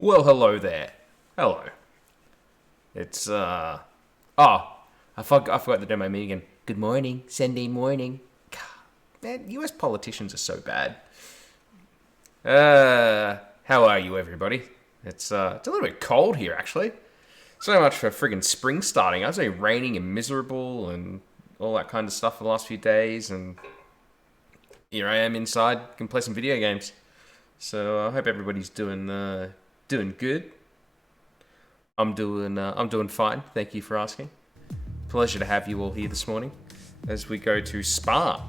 Well, hello there. Hello. It's, Oh, I forgot the demo me again. Good morning, Sunday morning. God, man, US politicians are so bad. How are you, everybody? It's a little bit cold here, actually. So much for friggin' spring starting. It's been raining and miserable and all that kind of stuff for the last few days, and here I am inside, can play some video games. So I hope everybody's doing good. I'm doing fine. Thank you for asking. Pleasure to have you all here this morning as we go to Spa,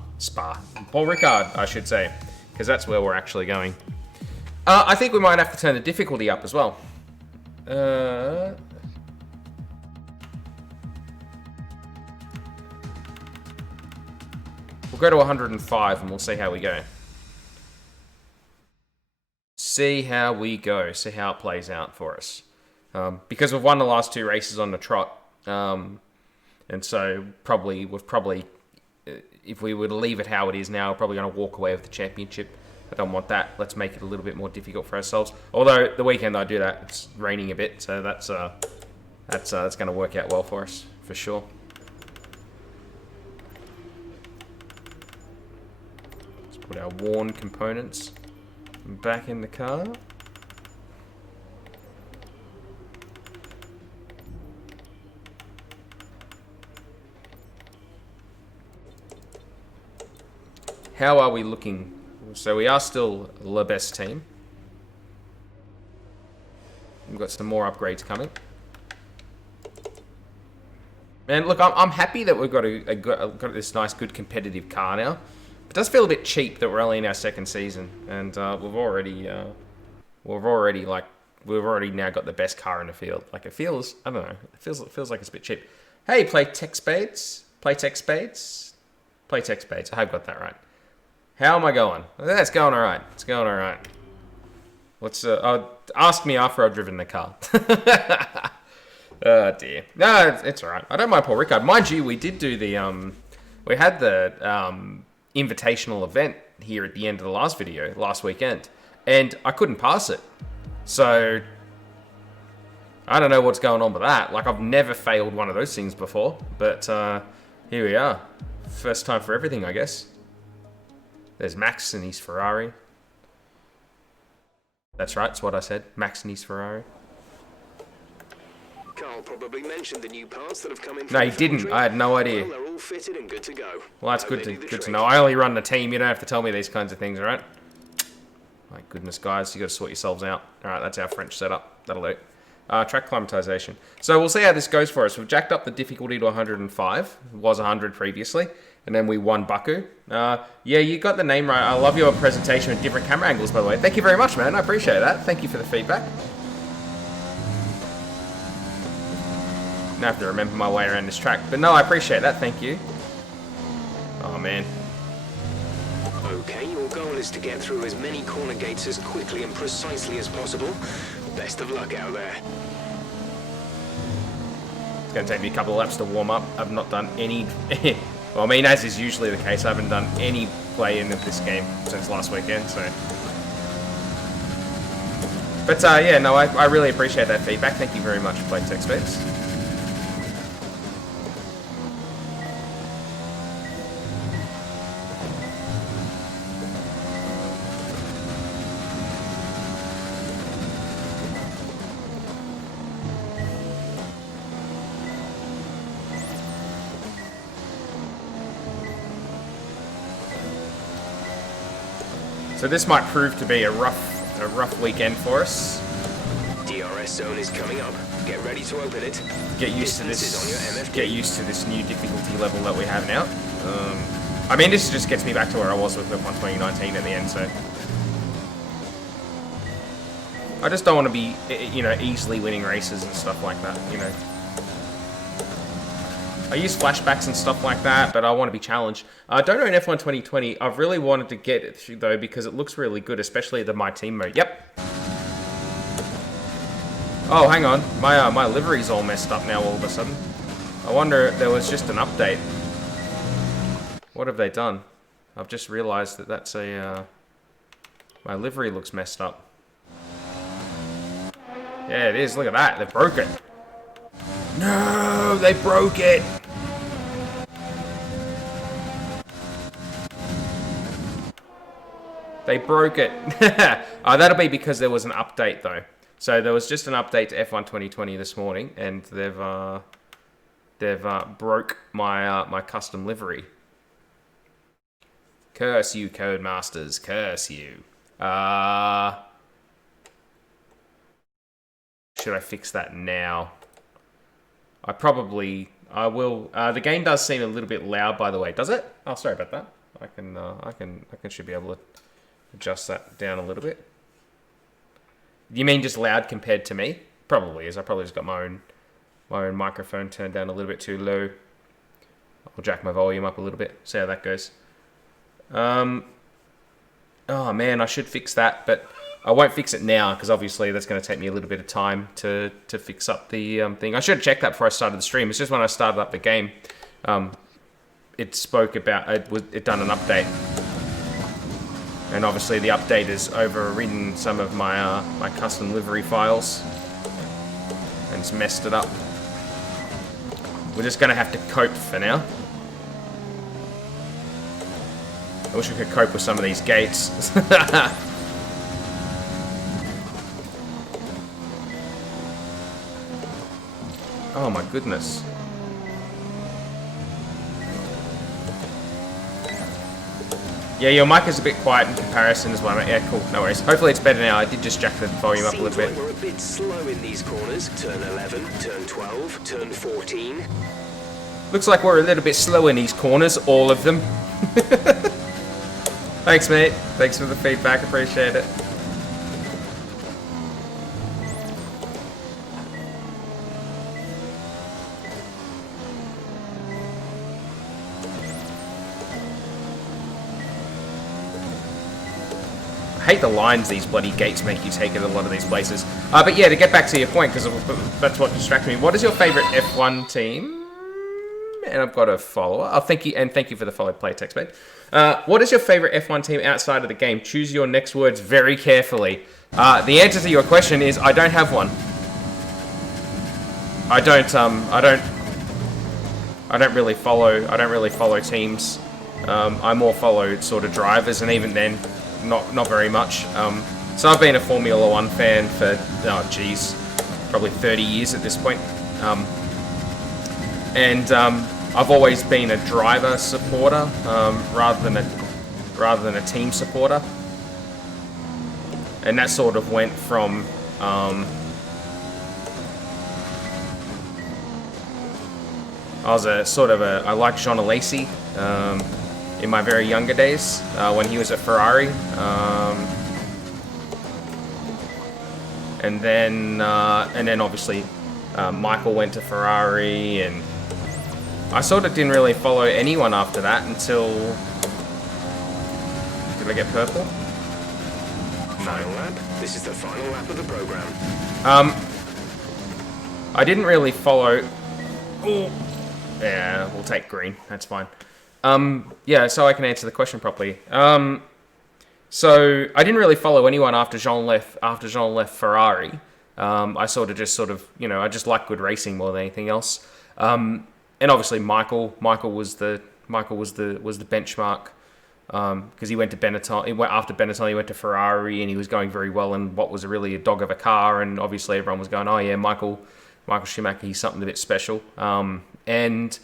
Paul Ricard, I should say, because that's where we're actually going. I think we might have to turn the difficulty up as well. We'll go to 105 and we'll see how we go. See how it plays out for us. Because we've won the last two races on the trot, and so we've probably, if we were to leave it how it is now, we're probably going to walk away with the championship. I don't want that. Let's make it a little bit more difficult for ourselves. Although the weekend I do that, it's raining a bit, so that's going to work out well for us for sure. Let's put our worn components back in the car. How are we looking? So we are still the best team. We've got some more upgrades coming. And look, I'm happy that we've got this nice, good competitive car now. It does feel a bit cheap that we're only in our second season, and we've already now got the best car in the field. Like it feels, I don't know, it feels like it's a bit cheap. Hey, play Tech Spades. I have got that right. How am I going? It's going all right. Let's ask me after I've driven the car. Oh dear. No, it's all right. I don't mind Paul Ricard. Mind you, we did do we had the invitational event here at the end of the last video last weekend, and I couldn't pass it. So I don't know what's going on with that. Like, I've never failed one of those things before, but here we are. First time for everything, I guess. There's Max and his Ferrari. That's right, it's what I said. Max and his Ferrari. Carl probably mentioned the new parts that have come in. No, he didn't. I had no idea. Well, they're all fitted and good to go. Well, that's good to know. I only run the team. You don't have to tell me these kinds of things, all right? My goodness, guys, you got to sort yourselves out. All right, that's our French setup. That'll do. Track climatization. So we'll see how this goes for us. We've jacked up the difficulty to 105. It was 100 previously. And then we won Baku. Yeah, you got the name right. I love your presentation with different camera angles, by the way. Thank you very much, man. I appreciate that. Thank you for the feedback. Now I have to remember my way around this track. But no, I appreciate that. Thank you. Oh, man. Okay, your goal is to get through as many corner gates as quickly and precisely as possible. Best of luck out there. It's going to take me a couple of laps to warm up. I've not done any... Well, I mean, as is usually the case, I haven't done any play-in of this game since last weekend, so... But, yeah, no, I really appreciate that feedback. Thank you very much for playing Tech Spades. So this might prove to be a rough weekend for us. DRS zone is coming up. Get ready to open it. Get used to this. Get used to this new difficulty level that we have now. I mean, this just gets me back to where I was with F1 2019 at the end. So I just don't want to be, easily winning races and stuff like that. I use flashbacks and stuff like that, but I want to be challenged. I don't know in F1 2020. I've really wanted to get it through, though, because it looks really good, especially the My Team mode. Yep. Oh, hang on. My livery's all messed up now all of a sudden. I wonder if there was just an update. What have they done? I've just realized that that's a... my livery looks messed up. Yeah, it is. Look at that. They broke it. No, they broke it. They broke it. That'll be because there was an update, though. So there was just an update to F1 2020 this morning, and they've broke my custom livery. Curse you, Codemasters. Curse you. Should I fix that now? I will. The game does seem a little bit loud, by the way. Does it? Oh, sorry about that. I should be able to adjust that down a little bit. You mean just loud compared to me? Probably is. I probably just got my own microphone turned down a little bit too low. I'll jack my volume up a little bit. See how that goes. Oh man, I should fix that, but I won't fix it now because obviously that's going to take me a little bit of time to fix up the thing. I should have checked that before I started the stream. It's just when I started up the game, it spoke about it done an update. And obviously the update has overridden some of my my custom livery files and it's messed it up. We're just going to have to cope for now. I wish we could cope with some of these gates. Oh my goodness. Yeah, your mic is a bit quiet in comparison as well. Yeah, cool. No worries. Hopefully it's better now. I did just jack the volume up a little bit. Seems like we're a bit slow in these corners. Turn 11, turn 12, turn 14. Looks like we're a little bit slow in these corners, all of them. Thanks, mate. Thanks for the feedback. Appreciate it. I hate the lines these bloody gates make you take at a lot of these places. But yeah, to get back to your point, because that's what distracted me. What is your favorite F1 team? And I've got a follower. Oh, thank you, and thank you for the followed play text, mate. What is your favorite F1 team outside of the game? Choose your next words very carefully. The answer to your question is I don't have one. I don't really follow teams. I more follow sort of drivers, and even then, not very much. So I've been a Formula One fan for probably 30 years at this point. I've always been a driver supporter rather than a team supporter, and that sort of went from I liked Jean Alesi in my very younger days when he was at Ferrari, and then obviously Michael went to Ferrari, and I sort of didn't really follow anyone after that until... Did I get purple? Final lap. This is the final lap of the program. I didn't really follow... Ooh. Yeah, we'll take green. That's fine. Yeah, so I can answer the question properly. So I didn't really follow anyone after Jean left Ferrari. I I just like good racing more than anything else. And obviously Michael was the benchmark because he went to Benetton. After Benetton, he went to Ferrari, and he was going very well in what was really a dog of a car. And obviously everyone was going, "Oh yeah, Michael Schumacher, he's something a bit special." And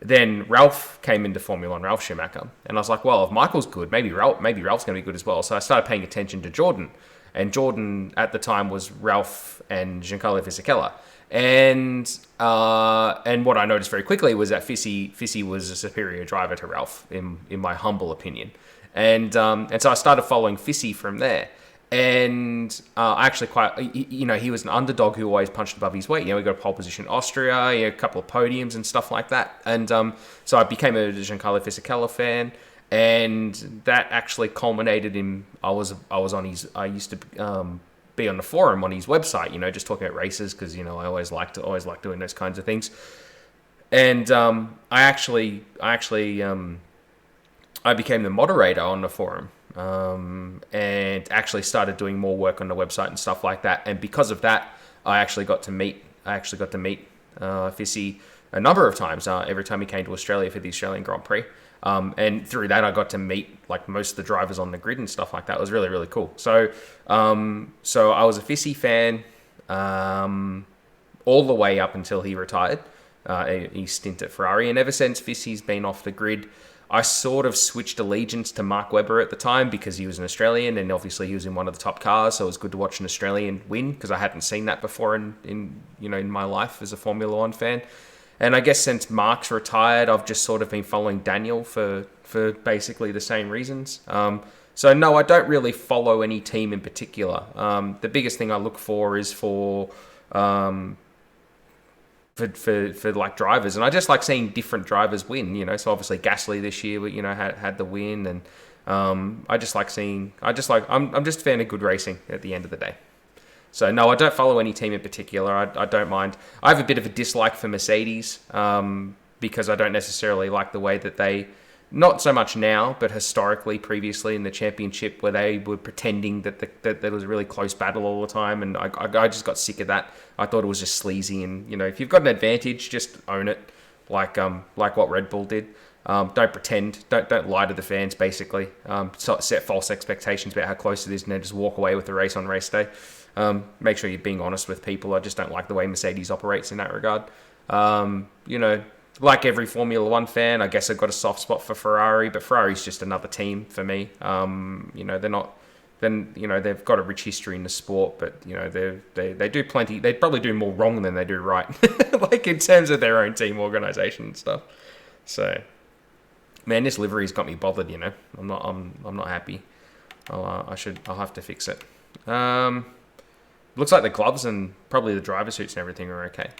then Ralph came into Formula One, Ralph Schumacher, and I was like, "Well, if Michael's good, maybe Ralph's going to be good as well." So I started paying attention to Jordan, and Jordan at the time was Ralph and Giancarlo Fisichella. And what I noticed very quickly was that Fissy was a superior driver to Ralph, in my humble opinion. And so I started following Fissy from there. And I actually he was an underdog who always punched above his weight. He got a pole position in Austria, a couple of podiums and stuff like that. And so I became a Giancarlo Fisichella fan. And that actually culminated in I used to be on the forum on his website, just talking about races, because I always like doing those kinds of things. And I became the moderator on the forum, and actually started doing more work on the website and stuff like that. And because of that, I actually got to meet Fissy a number of times. Every time he came to Australia for the Australian Grand Prix. And through that, I got to meet like most of the drivers on the grid and stuff like that. It was really, really cool. So I was a Fissy fan all the way up until he retired. His stint at Ferrari, and ever since Fissy's been off the grid, I sort of switched allegiance to Mark Webber at the time because he was an Australian, and obviously he was in one of the top cars, so it was good to watch an Australian win because I hadn't seen that before in my life as a Formula One fan. And I guess since Mark's retired, I've just sort of been following Daniel for basically the same reasons. So no, I don't really follow any team in particular. The biggest thing I look for is for like drivers, and I just like seeing different drivers win. So obviously Gasly this year, had the win, and I'm just a fan of good racing at the end of the day. So no, I don't follow any team in particular. I don't mind. I have a bit of a dislike for Mercedes because I don't necessarily like the way that they, not so much now, but historically, previously in the championship, where they were pretending that there was a really close battle all the time, and I just got sick of that. I thought it was just sleazy, and if you've got an advantage, just own it, like what Red Bull did. Don't pretend. Don't lie to the fans. Basically, set false expectations about how close it is, and then just walk away with the race on race day. Make sure you're being honest with people. I just don't like the way Mercedes operates in that regard. Like every Formula One fan, I guess I've got a soft spot for Ferrari, but Ferrari's just another team for me. They're not. Then they've got a rich history in the sport, but they do plenty. They probably do more wrong than they do right, like in terms of their own team organization and stuff. So, man, this livery's got me bothered. I'm not happy. I'll have to fix it. Looks like the gloves and probably the driver suits and everything are okay.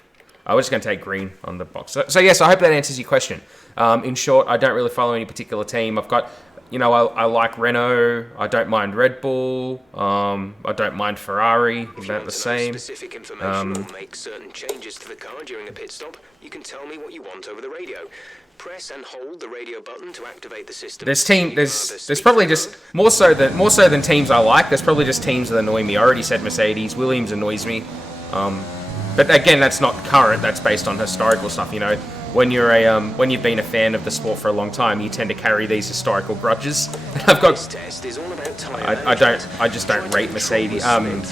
We're just going to take green on the box. So yes, I hope that answers your question. In short, I don't really follow any particular team. I've got, I like Renault. I don't mind Red Bull. I don't mind Ferrari. About the same. Specific information or make certain changes to the car during a pit stop, you can tell me what you want over the radio. Press and hold the radio button to activate the system. There's probably just more so than teams I like. There's probably just teams that annoy me. I already said Mercedes. Williams annoys me. But again, that's not current. That's based on historical stuff. When when you've been a fan of the sport for a long time, you tend to carry these historical grudges. I've got. This test is all about tire I just don't rate Mercedes.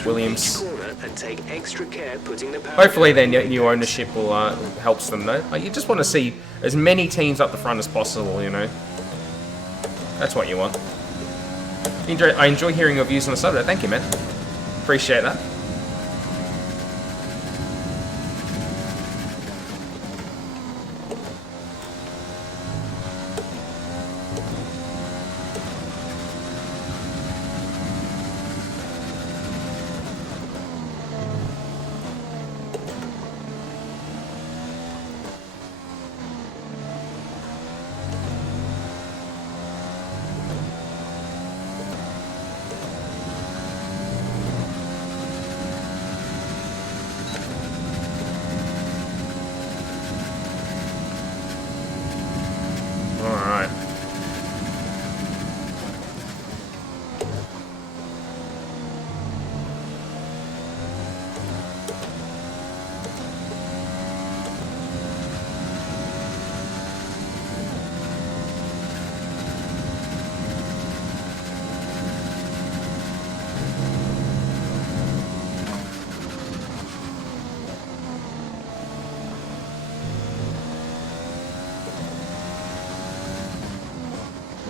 Williams. And take extra care putting the power. Hopefully, their new ownership will helps them though. You just want to see as many teams up the front as possible. That's what you want. I enjoy hearing your views on the subject. Thank you, man. Appreciate that.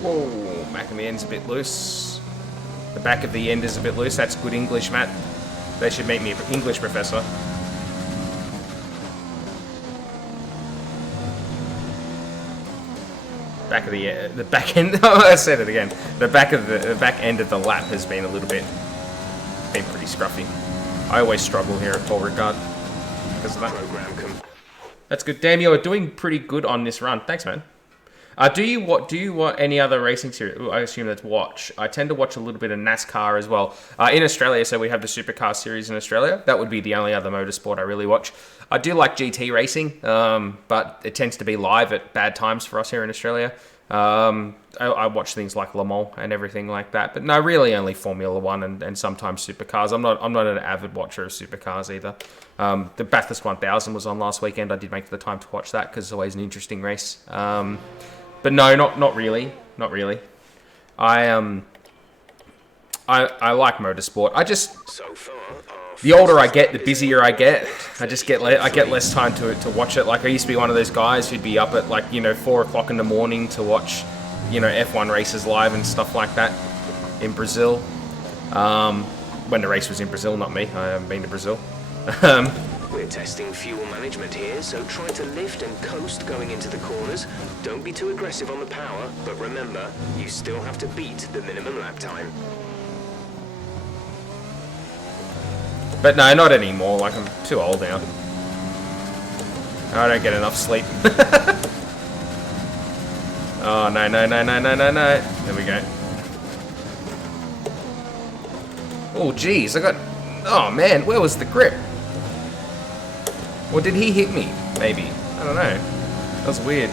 Whoa, back of the end's a bit loose. The back of the end is a bit loose. That's good English, Matt. They should make me an English professor. Back of the back end. Oh, I said it again. The back end of the lap has been pretty scruffy. I always struggle here at Paul Ricard because of that. That's good. Damn, you're doing pretty good on this run. Thanks, man. Do you want any other racing series? I assume that's watch. I tend to watch a little bit of NASCAR as well. In Australia, so we have the Supercar series in Australia. That would be the only other motorsport I really watch. I do like GT racing, but it tends to be live at bad times for us here in Australia. I watch things like Le Mans and everything like that, but no, really only Formula One and sometimes supercars. I'm not an avid watcher of supercars either. The Bathurst 1000 was on last weekend. I did make the time to watch that because it's always an interesting race. But no, not really, not really. I like motorsport. So far, the older I get, the busier I get. I get less time to watch it. Like I used to be one of those guys who'd be up at 4 o'clock in the morning to watch, F1 races live and stuff like that in Brazil. When the race was in Brazil, not me. I haven't been to Brazil. we're testing fuel management here, so try to lift and coast going into the corners. Don't be too aggressive on the power, but remember, you still have to beat the minimum lap time. But no, not anymore. Like, I'm too old now. I don't get enough sleep. Oh, no. There we go. Oh, geez. Oh, man. Where was the grip? Or did he hit me? Maybe. I don't know. That was weird.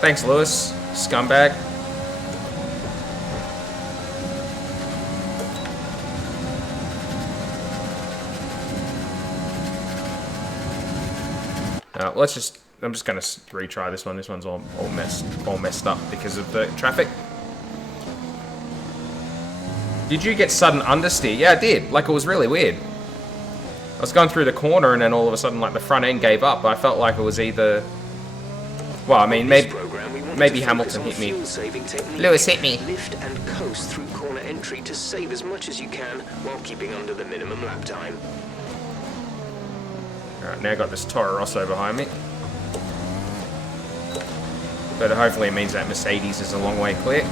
Thanks, Lewis. Scumbag. I'm just gonna retry this one. This one's all messed up because of the traffic. Did you get sudden understeer? Yeah, I did. Like, it was really weird. I was going through the corner and then all of a sudden, like, the front end gave up. I felt like it was either... Well, I mean, maybe Hamilton hit me. Lewis hit me. Lift and coast through corner entry to save as much as you can while keeping under the minimum lap time. Alright, now I've got this Toro Rosso behind me. But hopefully it means that Mercedes is a long way clear.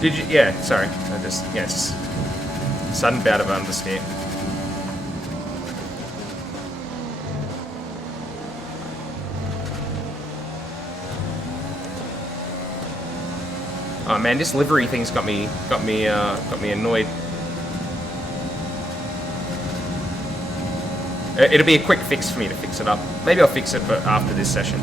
Did you? Yeah, sorry. Yes. Sudden bout of understeer. Oh man, this livery thing's got me annoyed. It'll be a quick fix for me to fix it up. Maybe I'll fix it after this session.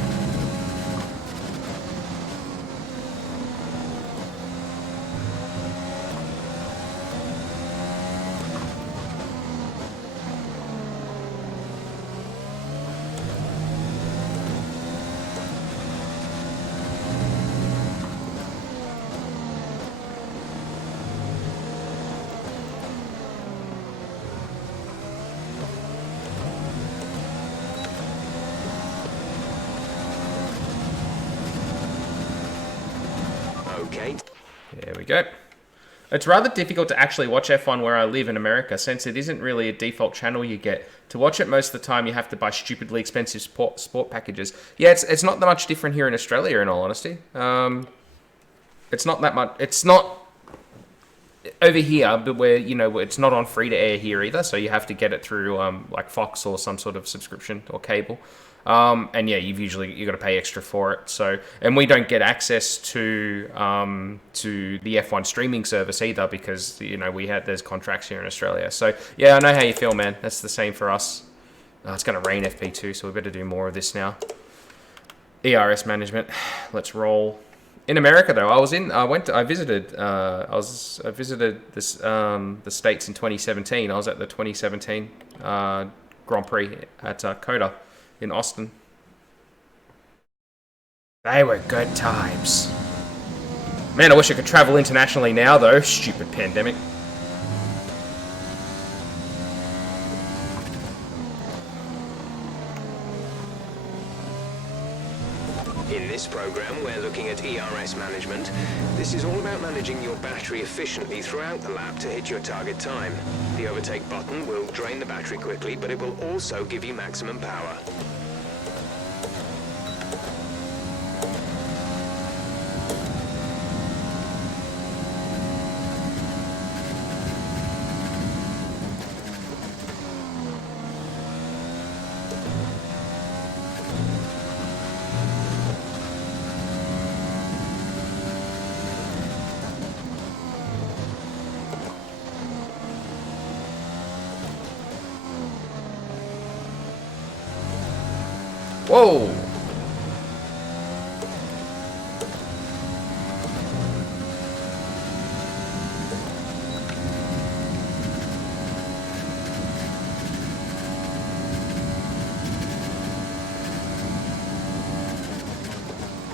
Okay. There we go. It's rather difficult to actually watch F1 where I live in America, since it isn't really a default channel you get. To watch it most of the time, you have to buy stupidly expensive sport packages. Yeah, it's not that much different here in Australia, in all honesty. It's not that much. It's not over here, but where, it's not on free-to-air here either, so you have to get it through like Fox or some sort of subscription or cable. And yeah, you got to pay extra for it. So, and we don't get access to the F1 streaming service either because there's contracts here in Australia. So yeah, I know how you feel, man. That's the same for us. It's going to rain FP2, so we better do more of this now. ERS management. Let's roll. In America, though, I visited this the States in 2017. I was at the 2017 Grand Prix at COTA in Austin. They were good times. Man, I wish I could travel internationally now, though. Stupid pandemic. In this program, we're looking at ERS management. This is all about managing your battery efficiently throughout the lap to hit your target time. The overtake button will drain the battery quickly, but it will also give you maximum power. Whoa!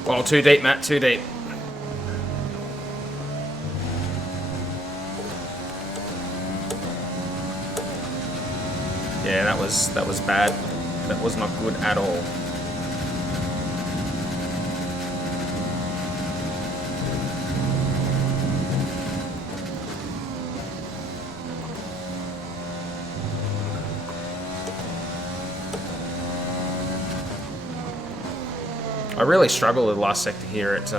Oh, too deep, Matt, too deep. Yeah, that was bad. That was not good at all. I really struggled with the last sector here at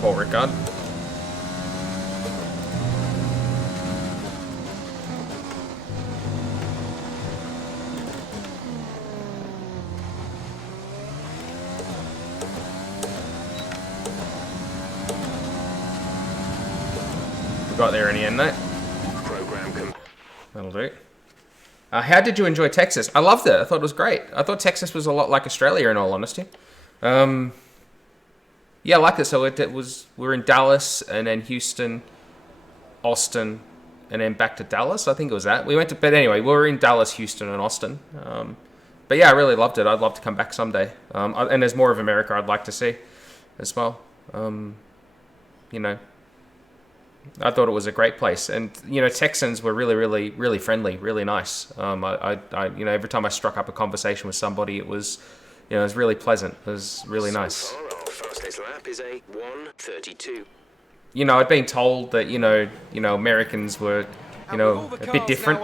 Port Ricard. We got there in the end, though. That'll do. How did you enjoy Texas? I loved it. I thought it was great. I thought Texas was a lot like Australia, in all honesty. Yeah, I liked it. So we're in Dallas and then Houston, Austin, and then back to Dallas. I think it was that. But anyway, we were in Dallas, Houston, and Austin. But yeah, I really loved it. I'd love to come back someday. And there's more of America I'd like to see as well. You know, I thought it was a great place, and you know, Texans were really, really, really friendly, really nice. You know, every time I struck up a conversation with somebody, it was really pleasant. It was really nice. So far, our fastest lap is a 1:32. You know, I'd been told that you know Americans were a bit different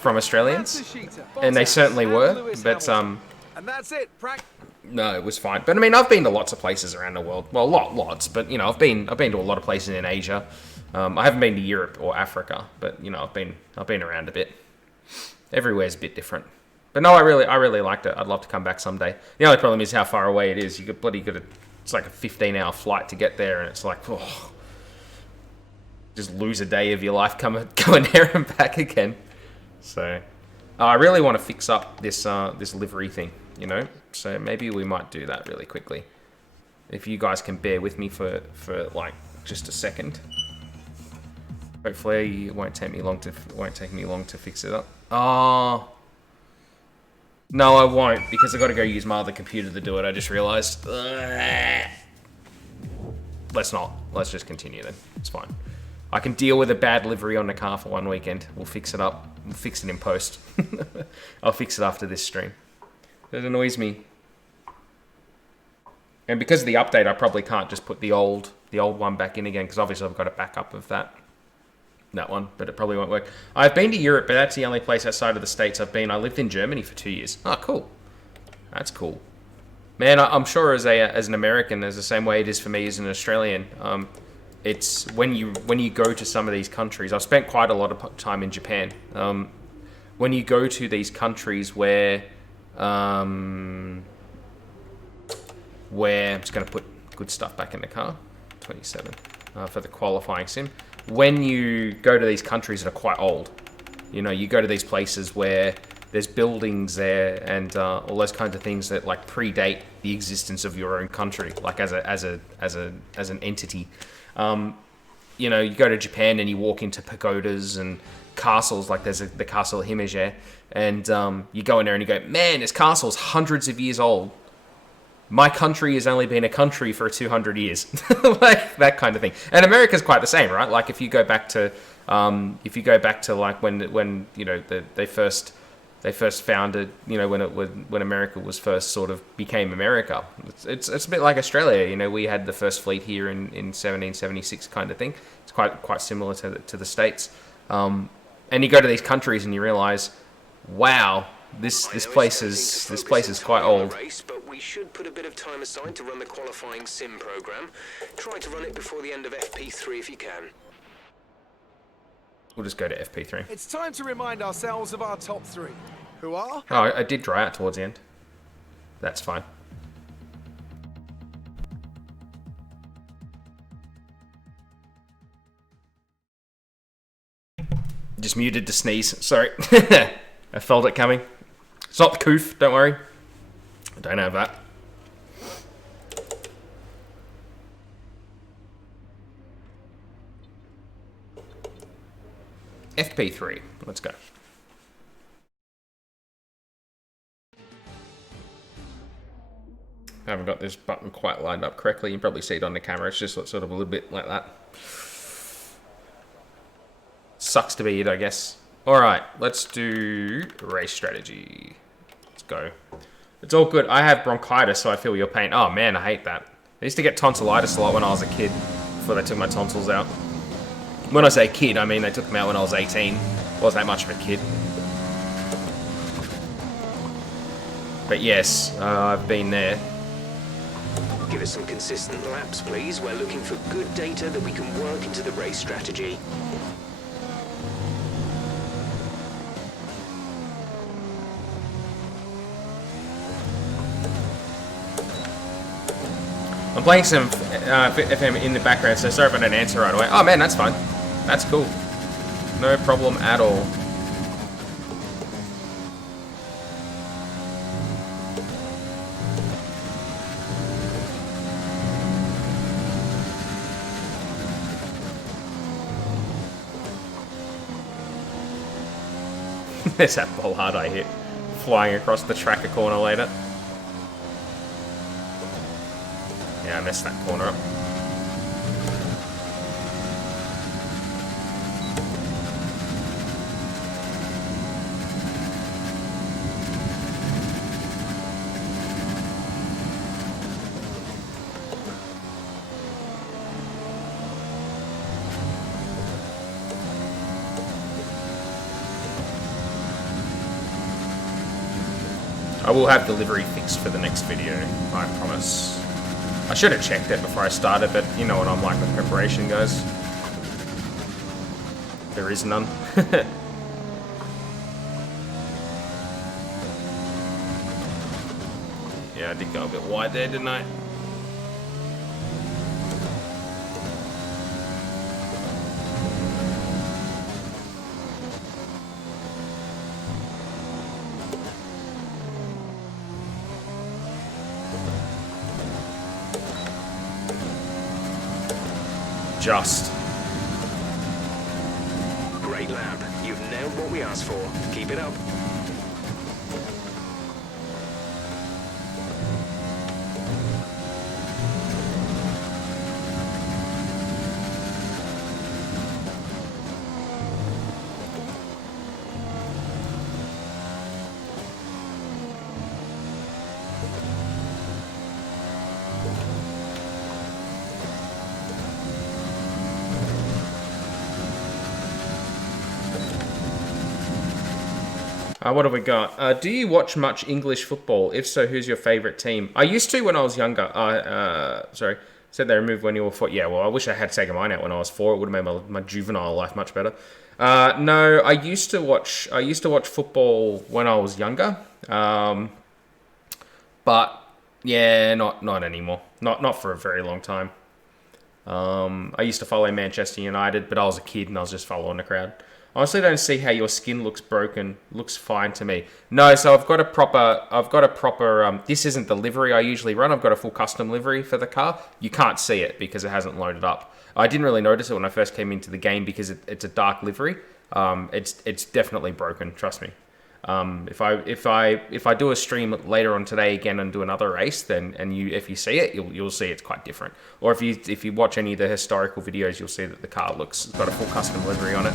from Australians, and they certainly were. But and that's it. no, it was fine. But I mean, I've been to lots of places around the world. Well, lots. But you know, I've been to a lot of places in Asia. I haven't been to Europe or Africa, but you know, I've been around a bit. Everywhere's a bit different. But no, I really liked it. I'd love to come back someday. The only problem is how far away it is. It's like a 15-hour flight to get there, and it's like, oh, just lose a day of your life coming there and back again. So, I really want to fix up this livery thing, you know. So maybe we might do that really quickly. If you guys can bear with me for like just a second. Hopefully, it won't take me long to fix it up. Oh. No, I won't, because I've got to go use my other computer to do it. I just realized. Let's not. Let's just continue then. It's fine. I can deal with a bad livery on the car for one weekend. We'll fix it up. We'll fix it in post. I'll fix it after this stream. It annoys me. And because of the update, I probably can't just put the old one back in again, because obviously I've got a backup of that one, but it probably won't work. I've been to Europe, but that's the only place outside of the States I've been. I lived in Germany for 2 years. Oh, cool. That's cool. Man, I'm sure as an American, there's the same way it is for me as an Australian. It's when you go to some of these countries. I've spent quite a lot of time in Japan. When you go to these countries where I'm just going to put good stuff back in the car. 27 for the qualifying sim. When you go to these countries that are quite old, you know, you go to these places where there's buildings there and all those kinds of things that like predate the existence of your own country, like as an entity. You know, you go to Japan and you walk into pagodas and castles, like there's the castle Himeji, and you go in there and you go, man, this castle's hundreds of years old. My country has only been a country for 200 years, like that kind of thing. And America's quite the same, right? Like if you go back to like when you know they first they first founded, you know, when America was first sort of became America. It's a bit like Australia, you know, we had the first fleet here in 1776 kind of thing. It's quite similar to the States. And you go to these countries and you realize, wow, this place is quite old. Race, but we should put a bit of time aside to run the qualifying sim program. Try to run it before the end of FP3 if you can. We'll just go to FP3. It's time to remind ourselves of our top three. Who are? Oh, I did dry out towards the end. That's fine. Just muted to sneeze. Sorry. I felt it coming. It's not the coof, don't worry. I don't have that. FP3. Let's go. I haven't got this button quite lined up correctly. You can probably see it on the camera. It's just sort of a little bit like that. Sucks to be it, I guess. Alright, let's do race strategy. Let's go. It's all good. I have bronchitis, so I feel your pain. Oh man, I hate that. I used to get tonsillitis a lot when I was a kid, before they took my tonsils out. When I say kid, I mean they took them out when I was 18. Wasn't that much of a kid. But yes, I've been there. Give us some consistent laps, please. We're looking for good data that we can work into the race strategy. I'm playing some FM in the background, so sorry if I don't answer right away. Oh man, that's fine. That's cool. No problem at all. There's that bollard I hit, flying across the track a corner later. Yeah, I messed that corner up. I will have delivery fixed for the next video, I promise. I should have checked it before I started, but you know what I'm like with preparation, guys. There is none. Yeah, I did go a bit wide there, didn't I? Just. Great lap. You've nailed what we asked for. Keep it up. What have we got? Do you watch much English football? If so, who's your favourite team? I used to when I was younger. Sorry, said they removed when you were 4. Yeah, well, I wish I had taken mine out when I was 4. It would have made my juvenile life much better. No, I used to watch football when I was younger. But yeah, not anymore. Not for a very long time. I used to follow Manchester United, but I was a kid and I was just following the crowd. Honestly, don't see how your skin looks broken. Looks fine to me. No, so I've got a proper. This isn't the livery I usually run. I've got a full custom livery for the car. You can't see it because it hasn't loaded up. I didn't really notice it when I first came into the game because it's a dark livery. It's definitely broken. Trust me. If I do a stream later on today again and do another race, then if you see it, you'll see it's quite different. Or if you watch any of the historical videos, you'll see that the car got a full custom livery on it.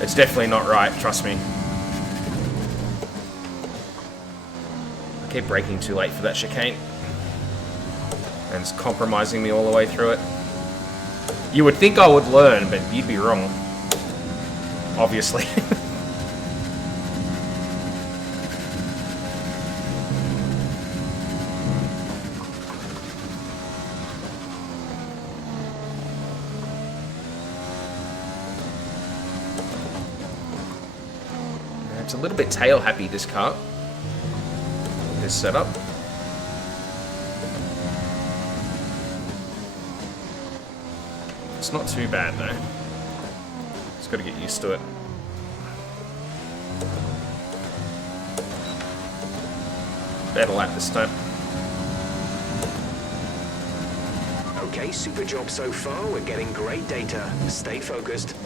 It's definitely not right, trust me. I keep braking too late for that chicane. And it's compromising me all the way through it. You would think I would learn, but you'd be wrong. Obviously. It's a little bit tail happy, this car. This setup. It's not too bad though. Just got to get used to it. Better lap this time. Okay, super job so far. We're getting great data. Stay focused.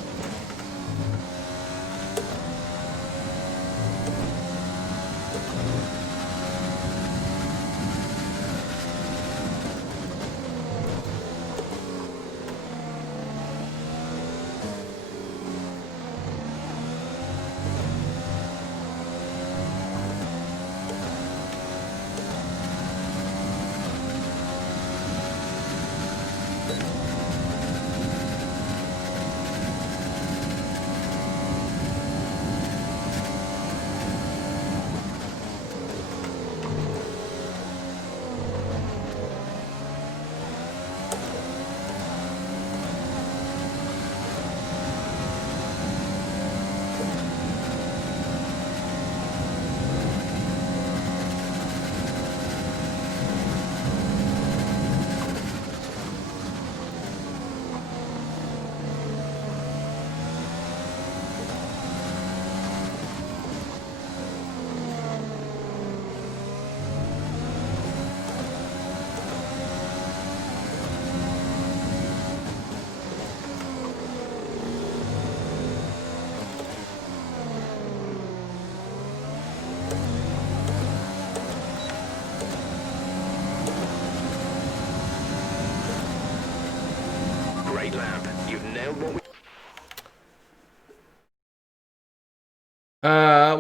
Great lap. You've nailed what we...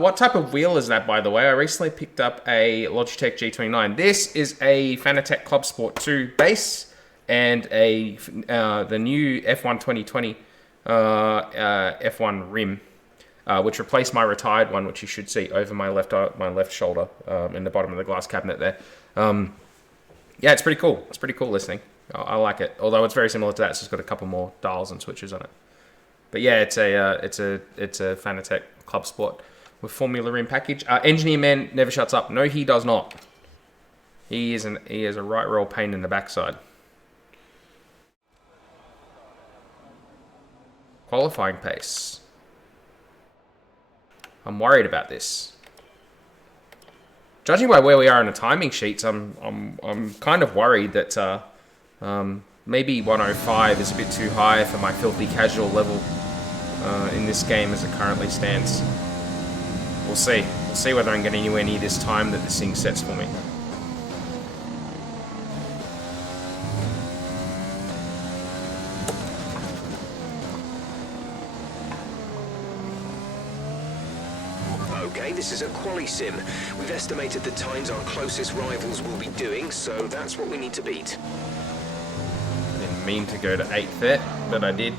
What type of wheel is that, by the way? I recently picked up a Logitech G29. This is a Fanatec Club Sport 2 base and the new F1 2020 F1 rim, which replaced my retired one, which you should see over my left shoulder in the bottom of the glass cabinet there. Yeah, it's pretty cool. It's pretty cool listening. I like it. Although it's very similar to that, it's just got a couple more dials and switches on it. But yeah, it's a Fanatec Club Sport with Formula Rim package. Engineer Man never shuts up. No, he does not. He is a right royal pain in the backside. Qualifying pace. I'm worried about this. Judging by where we are in the timing sheets, I'm kind of worried that maybe 105 is a bit too high for my filthy casual level in this game as it currently stands. We'll see. We'll see whether I can get anywhere near this time that this thing sets for me. Okay, this is a quali sim. We've estimated the times our closest rivals will be doing, so that's what we need to beat. I didn't mean to go to 8th there, but I did.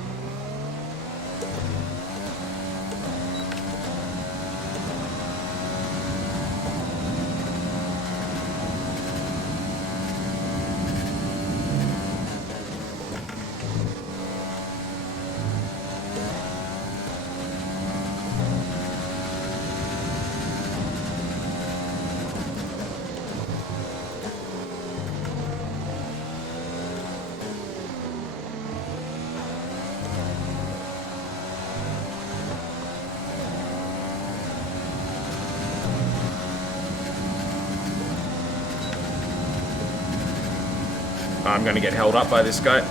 I'm going to get held up by this guy.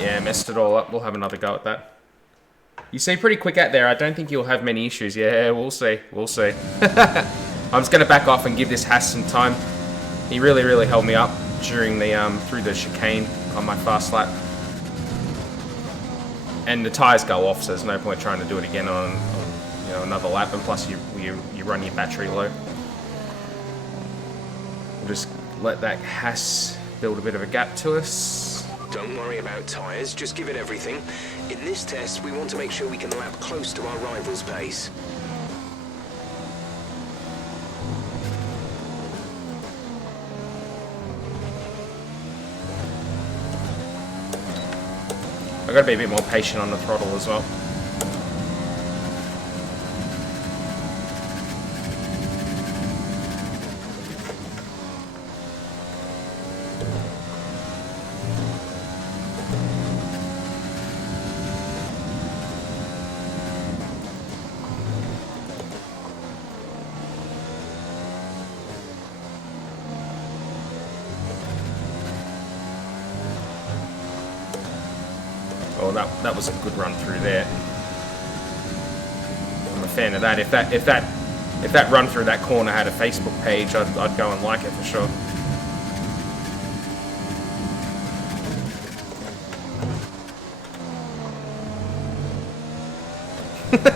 Yeah, messed it all up. We'll have another go at that. You seem pretty quick out there. I don't think you'll have many issues. Yeah, we'll see. We'll see. I'm just going to back off and give this Haas some time. He really, really held me up during the through the chicane on my fast lap. And the tyres go off, so there's no point trying to do it again on you know, another lap. And plus, you run your battery low. We'll just let that Haas build a bit of a gap to us. Don't worry about tyres, just give it everything. In this test, we want to make sure we can lap close to our rival's pace. I've got to be a bit more patient on the throttle as well. Oh, that was a good run through there. I'm a fan of that. If that run through that corner had a Facebook page, I'd go and like it for sure.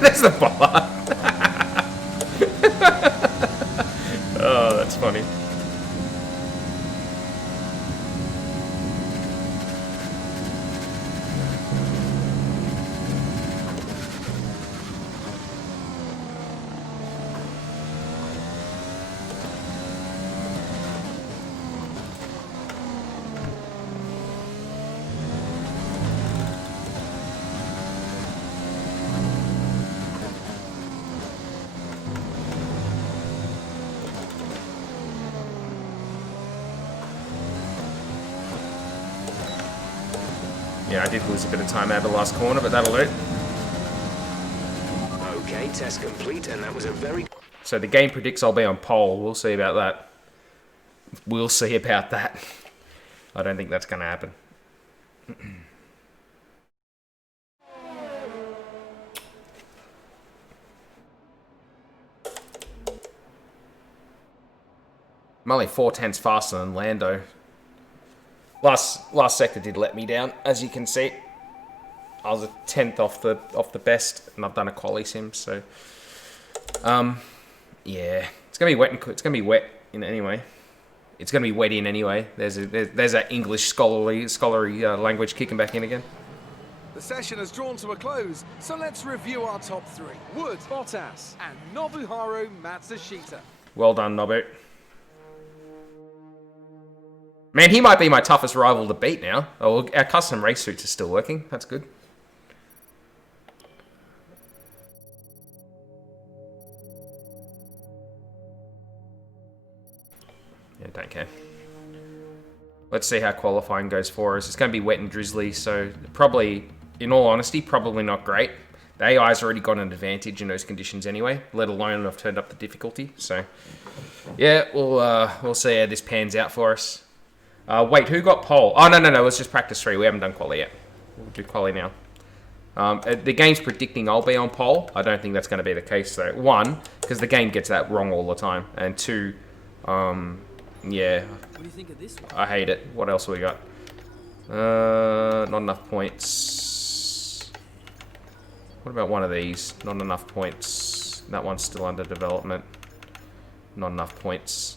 There's the bar. Oh, that's funny. Yeah, I did lose a bit of time out of the last corner, but that'll do. Okay, test complete, and that was a very... So the game predicts I'll be on pole. We'll see about that. We'll see about that. I don't think that's going to happen. I'm only 4/10 faster than Lando. Last sector did let me down, as you can see. I was a 10th off the best, and I've done a quali sim, so yeah, it's gonna be wet. It's gonna be wet in anyway. It's gonna be wet in anyway. There's that English scholarly language kicking back in again. The session has drawn to a close, so let's review our top three. Wood, Bottas, and Nobuharu Matsushita. Well done, Nobu. Man, he might be my toughest rival to beat now. Oh, well, our custom race suits are still working. That's good. Yeah, don't care. Let's see how qualifying goes for us. It's going to be wet and drizzly, so probably, in all honesty, probably not great. The AI's already got an advantage in those conditions anyway, let alone I've turned up the difficulty. So, yeah, we'll see how this pans out for us. Wait, who got pole? Oh, no, it was just practice 3. We haven't done quali yet. We'll do quali now. The game's predicting I'll be on pole. I don't think that's going to be the case, though. 1, because the game gets that wrong all the time. And 2, yeah. What do you think of this one? I hate it. What else we got? Not enough points. What about one of these? Not enough points. That one's still under development. Not enough points.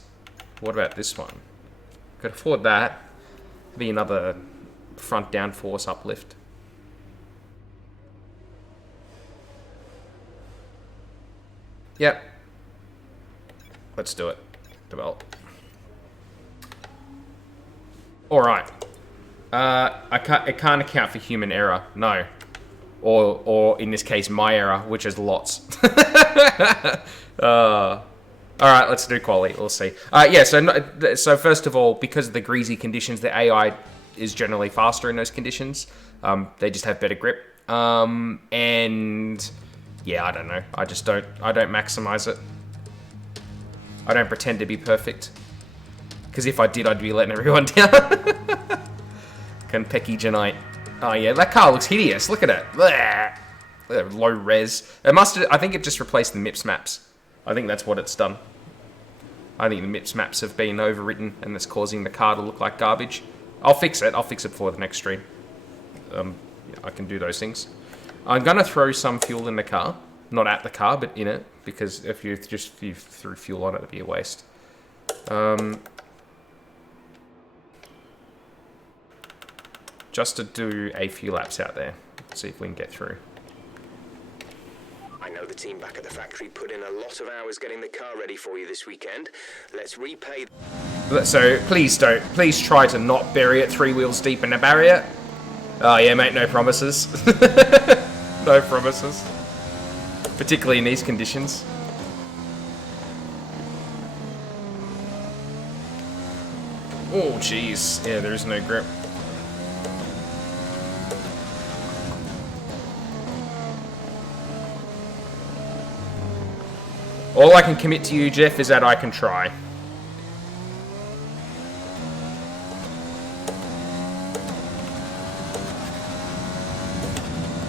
What about this one? Could afford that. Be another front downforce uplift. Yep. Let's do it. Develop. Alright. It can't account for human error. No. Or in this case, my error, which is lots. Alright, let's do quali. We'll see. Yeah, so first of all, because of the greasy conditions, the AI is generally faster in those conditions. They just have better grip. And yeah, I don't know. I don't maximize it. I don't pretend to be perfect. Because if I did, I'd be letting everyone down. Konpeki Janite. Oh yeah, that car looks hideous. Look at it. Blah. Low res. It must. I think it just replaced the MIPS maps. I think that's what it's done. I think the MIPS maps have been overwritten and it's causing the car to look like garbage. I'll fix it. I'll fix it for the next stream. Yeah, I can do those things. I'm gonna throw some fuel in the car, not at the car, but in it, because if you threw fuel on it, it'd be a waste. Just to do a few laps out there, see if we can get through. I know the team back at the factory put in a lot of hours getting the car ready for you this weekend. Let's repay. So please try to not bury it 3 wheels deep in the barrier. Oh yeah, mate, no promises. No promises. Particularly in these conditions. Oh jeez, yeah, there is no grip. All I can commit to you, Jeff, is that I can try.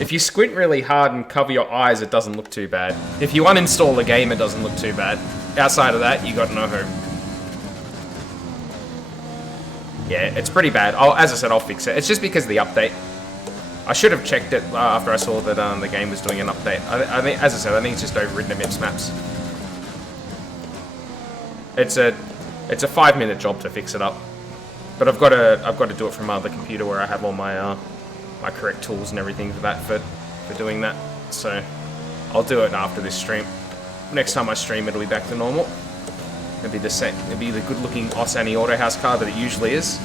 If you squint really hard and cover your eyes, it doesn't look too bad. If you uninstall the game, it doesn't look too bad. Outside of that, you got no hope. Yeah, it's pretty bad. As I said, I'll fix it. It's just because of the update. I should have checked it after I saw that the game was doing an update. I think, as I said, I think it's just overridden the MIPS maps. It's a 5-minute job to fix it up, but I've got to do it from my other computer where I have all my my correct tools and everything for doing that. So I'll do it after this stream. Next time I stream, it'll be back to normal. It'll be the same. It'll be the good-looking Osani Autohouse car that it usually is.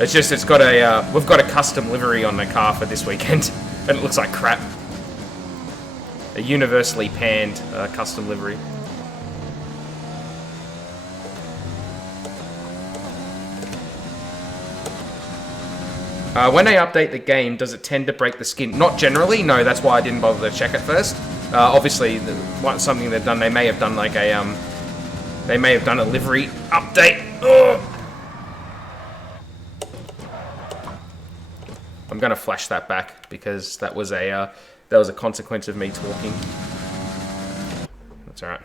It's just we've got a custom livery on the car for this weekend, and it looks like crap. A universally panned custom livery. When they update the game, does it tend to break the skin? Not generally, no, that's why I didn't bother to check it first. Obviously, something they've done, they may have done like a, they may have done a livery update. Ugh. I'm gonna flash that back because that was a consequence of me talking. That's alright.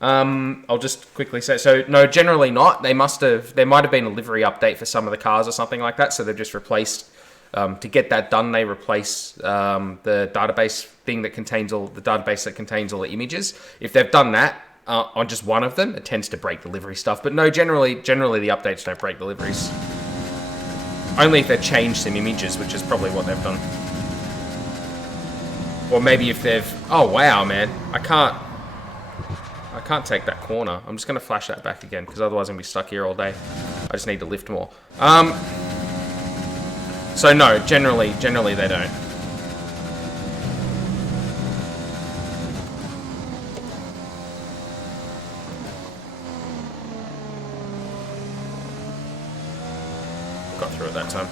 I'll just quickly say, so no, generally not. There might have been a livery update for some of the cars or something like that, so they've just replaced, to get that done, they replace the database thing that contains all the images. If they've done that on just one of them, it tends to break the livery stuff. But no, generally the updates don't break the liveries. Only if they've changed some images, which is probably what they've done. Or maybe if they've... Oh, wow, man. I can't take that corner. I'm just going to flash that back again, because otherwise I'm going to be stuck here all day. I just need to lift more. So no, generally they don't. Got through it that time.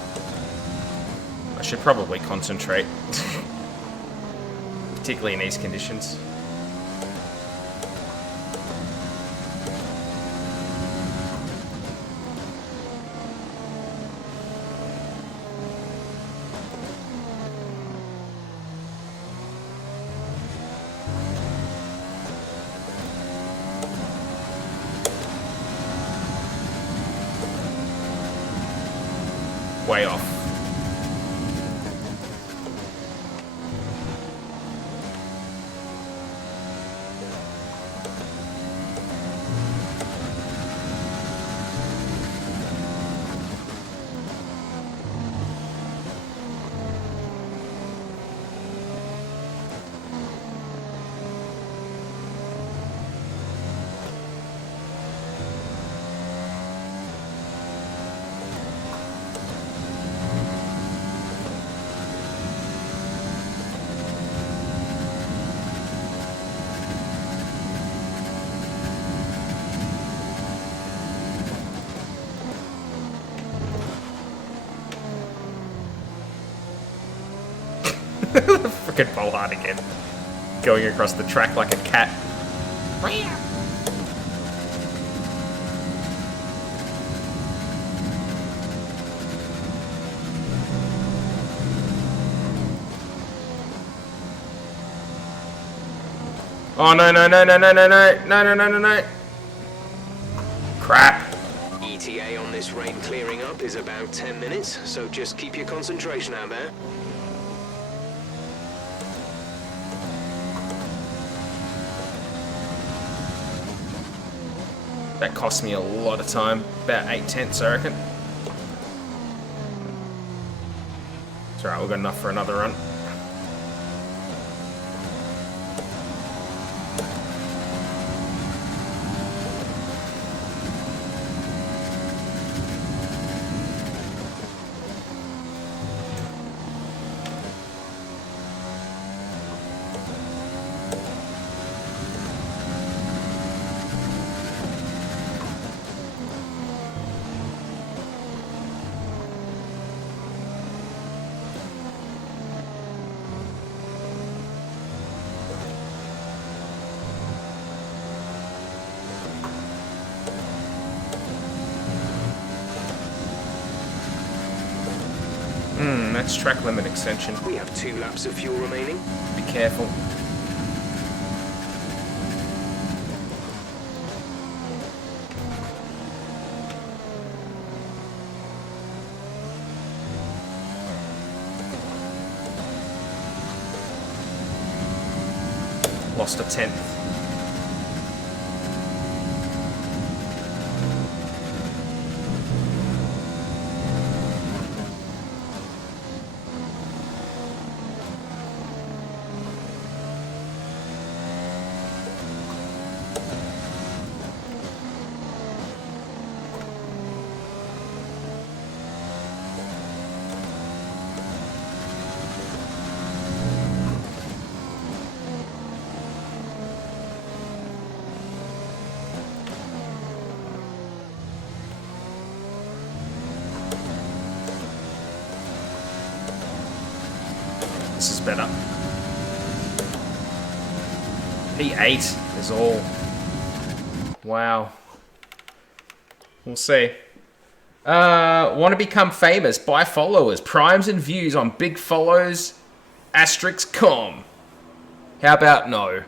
I should probably concentrate. Particularly in these conditions. Way off. Frickin' Bollard again. Going across the track like a cat. Oh, no, no, no, no, no, no, no, no, no, no, no, no. Crap. ETA on this rain clearing up is about 10 minutes, so just keep your concentration out there. That cost me a lot of time. About 8/10, I reckon. It's alright, we've got enough for another run. That's track limit extension. We have 2 laps of fuel remaining. Be careful. Lost a 10th. This is better. P8 is all. Wow. We'll see. Want to become famous? Buy followers. Primes and views on big follows. *com. How about no?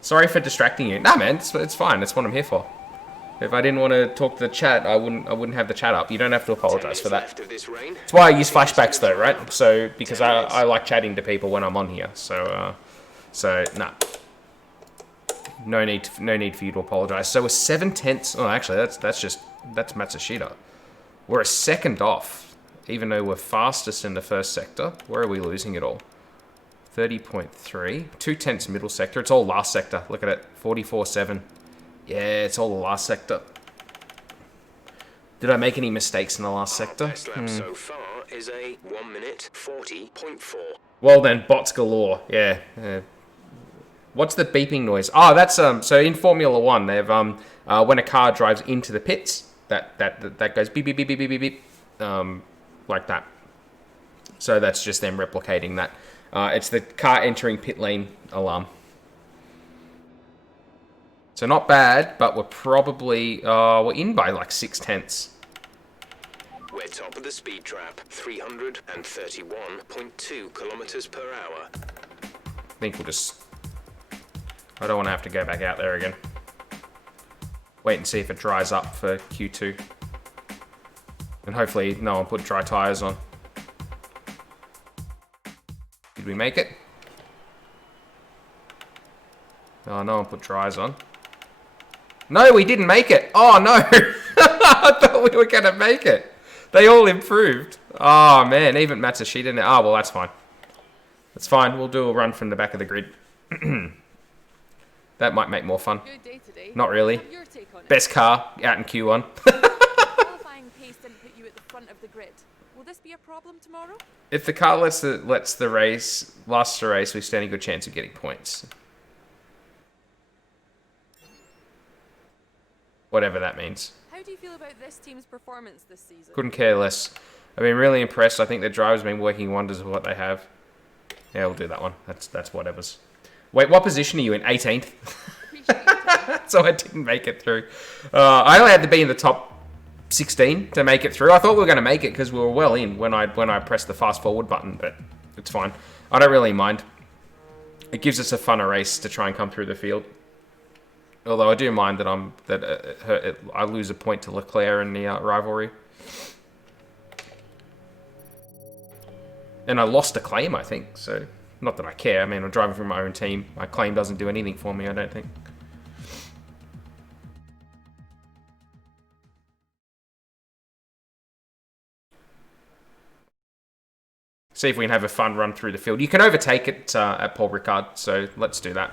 Sorry for distracting you. Nah, man, it's fine. That's what I'm here for. If I didn't want to talk to the chat, I wouldn't have the chat up. You don't have to apologize for that. That's why I use flashbacks, though, right? So because I like chatting to people when I'm on here. So nah. No need for you to apologize. So we're 7/10. Oh, actually, that's Matsushita. We're a second off, even though we're fastest in the first sector. Where are we losing it all? 30.3. 2/10 middle sector. It's all last sector. Look at it. 44.7. Yeah, it's all the last sector. Did I make any mistakes in the last sector? Best lap so far is a 1 minute 40.4. Well then, bots galore. Yeah. What's the beeping noise? Oh, that's so in Formula One, they've when a car drives into the pits, that goes beep beep beep beep beep beep beep, like that. So that's just them replicating that. It's the car entering pit lane alarm. So not bad, but we're probably we're in by like 6/10. We're top of the speed trap, 331.2 kilometers per hour. I think we'll just. I don't want to have to go back out there again. Wait and see if it dries up for Q2, and hopefully no one put dry tires on. Did we make it? Oh, no one put dries on. No, we didn't make it. Oh, no. I thought we were going to make it. They all improved. Oh, man. Even Matsushita now. Oh, well, that's fine. That's fine. We'll do a run from the back of the grid. That might make more fun. Good day today. Not really. Have your take on it. Best car out in Q1. Qualifying pace didn't put you at the front of the grid. Will this be a problem tomorrow? If the car lasts the race, we stand a good chance of getting points. Whatever that means. How do you feel about this team's performance this season? Couldn't care less. I've been really impressed. I think the driver's been working wonders with what they have. Yeah, we'll do that one. That's whatever's. Wait, what position are you in? 18th? So I didn't make it through. I only had to be in the top 16 to make it through. I thought we were going to make it because we were well in when I pressed the fast forward button, but it's fine. I don't really mind. It gives us a funner race to try and come through the field. Although I do mind that I lose a point to Leclerc in the rivalry. And I lost a claim, I think. So, not that I care. I mean, I'm driving for my own team. My claim doesn't do anything for me, I don't think. See if we can have a fun run through the field. You can overtake it at Paul Ricard, so let's do that.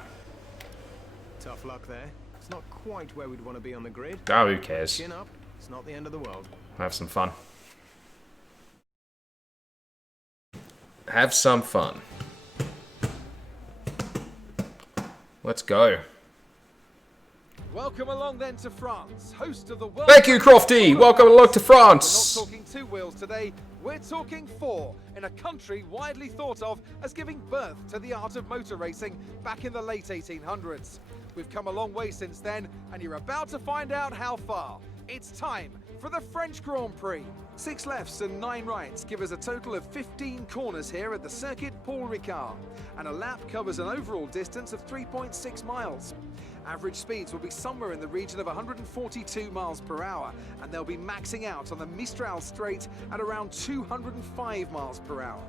Tough luck there. It's not quite where we'd want to be on the grid. Oh, who cares? Chin up. It's not the end of the world. Have some fun. Have some fun. Let's go. Welcome along then to France, host of the World. Thank you, Crofty. Welcome along to France. We're not talking 2 wheels today, we're talking 4, in a country widely thought of as giving birth to the art of motor racing back in the late 1800s. We've come a long way since then, and you're about to find out how far. It's time for the French Grand Prix. 6 lefts and 9 rights give us a total of 15 corners here at the circuit Paul Ricard, and a lap covers an overall distance of 3.6 miles. Average speeds will be somewhere in the region of 142 miles per hour, and they'll be maxing out on the Mistral Straight at around 205 miles per hour.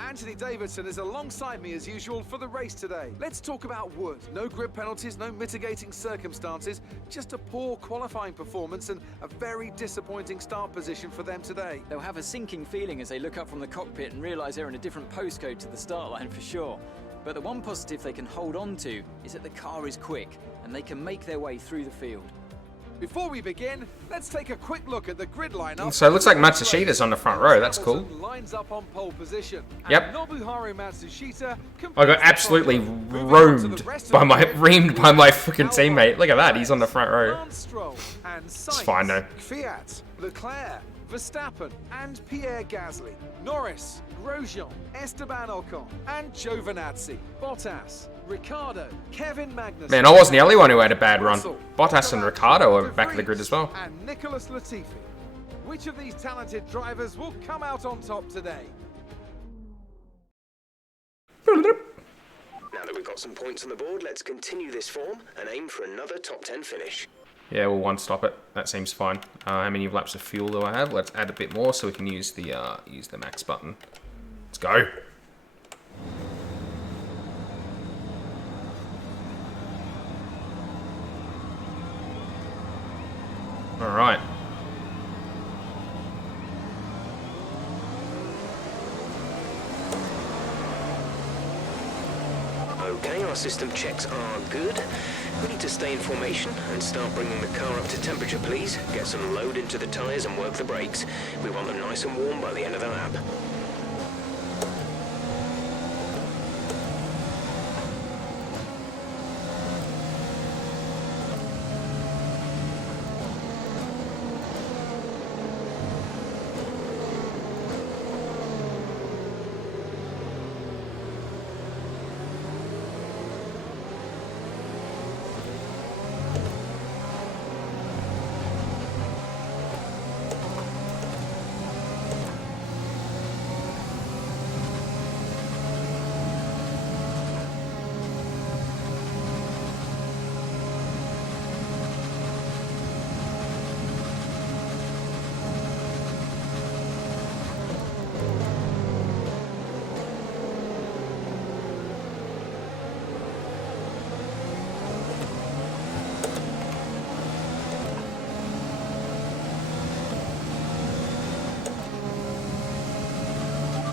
Anthony Davidson is alongside me as usual for the race today. Let's talk about Wood. No grid penalties, no mitigating circumstances, just a poor qualifying performance and a very disappointing start position for them today. They'll have a sinking feeling as they look up from the cockpit and realise they're in a different postcode to the start line for sure. But the one positive they can hold on to is that the car is quick and they can make their way through the field. Before we begin, let's take a quick look at the grid lineup. So it looks like Matsushita's on the front row. That's cool. Lines up on pole position. Yep. Nobuharu Matsushita I got absolutely reamed by my freaking teammate. Look at that. He's on the front row. It's fine though. Fiat, Leclerc, Verstappen, and Pierre Gasly, Norris, Grosjean, Esteban Ocon, and Giovinazzi, Bottas, Ricciardo, Kevin Magnussen. Man, I wasn't the only one who had a bad run. Russell, Bottas and Ricciardo are back of the grid as well. And Nicholas Latifi. Which of these talented drivers will come out on top today? Now that we've got some points on the board, let's continue this form and aim for another top 10 finish. Yeah, we'll one stop it. That seems fine. How many laps of fuel do I have? Let's add a bit more so we can use the max button. Let's go. All right. Okay, our system checks are good. We need to stay in formation and start bringing the car up to temperature, please. Get some load into the tyres and work the brakes. We want them nice and warm by the end of the lap.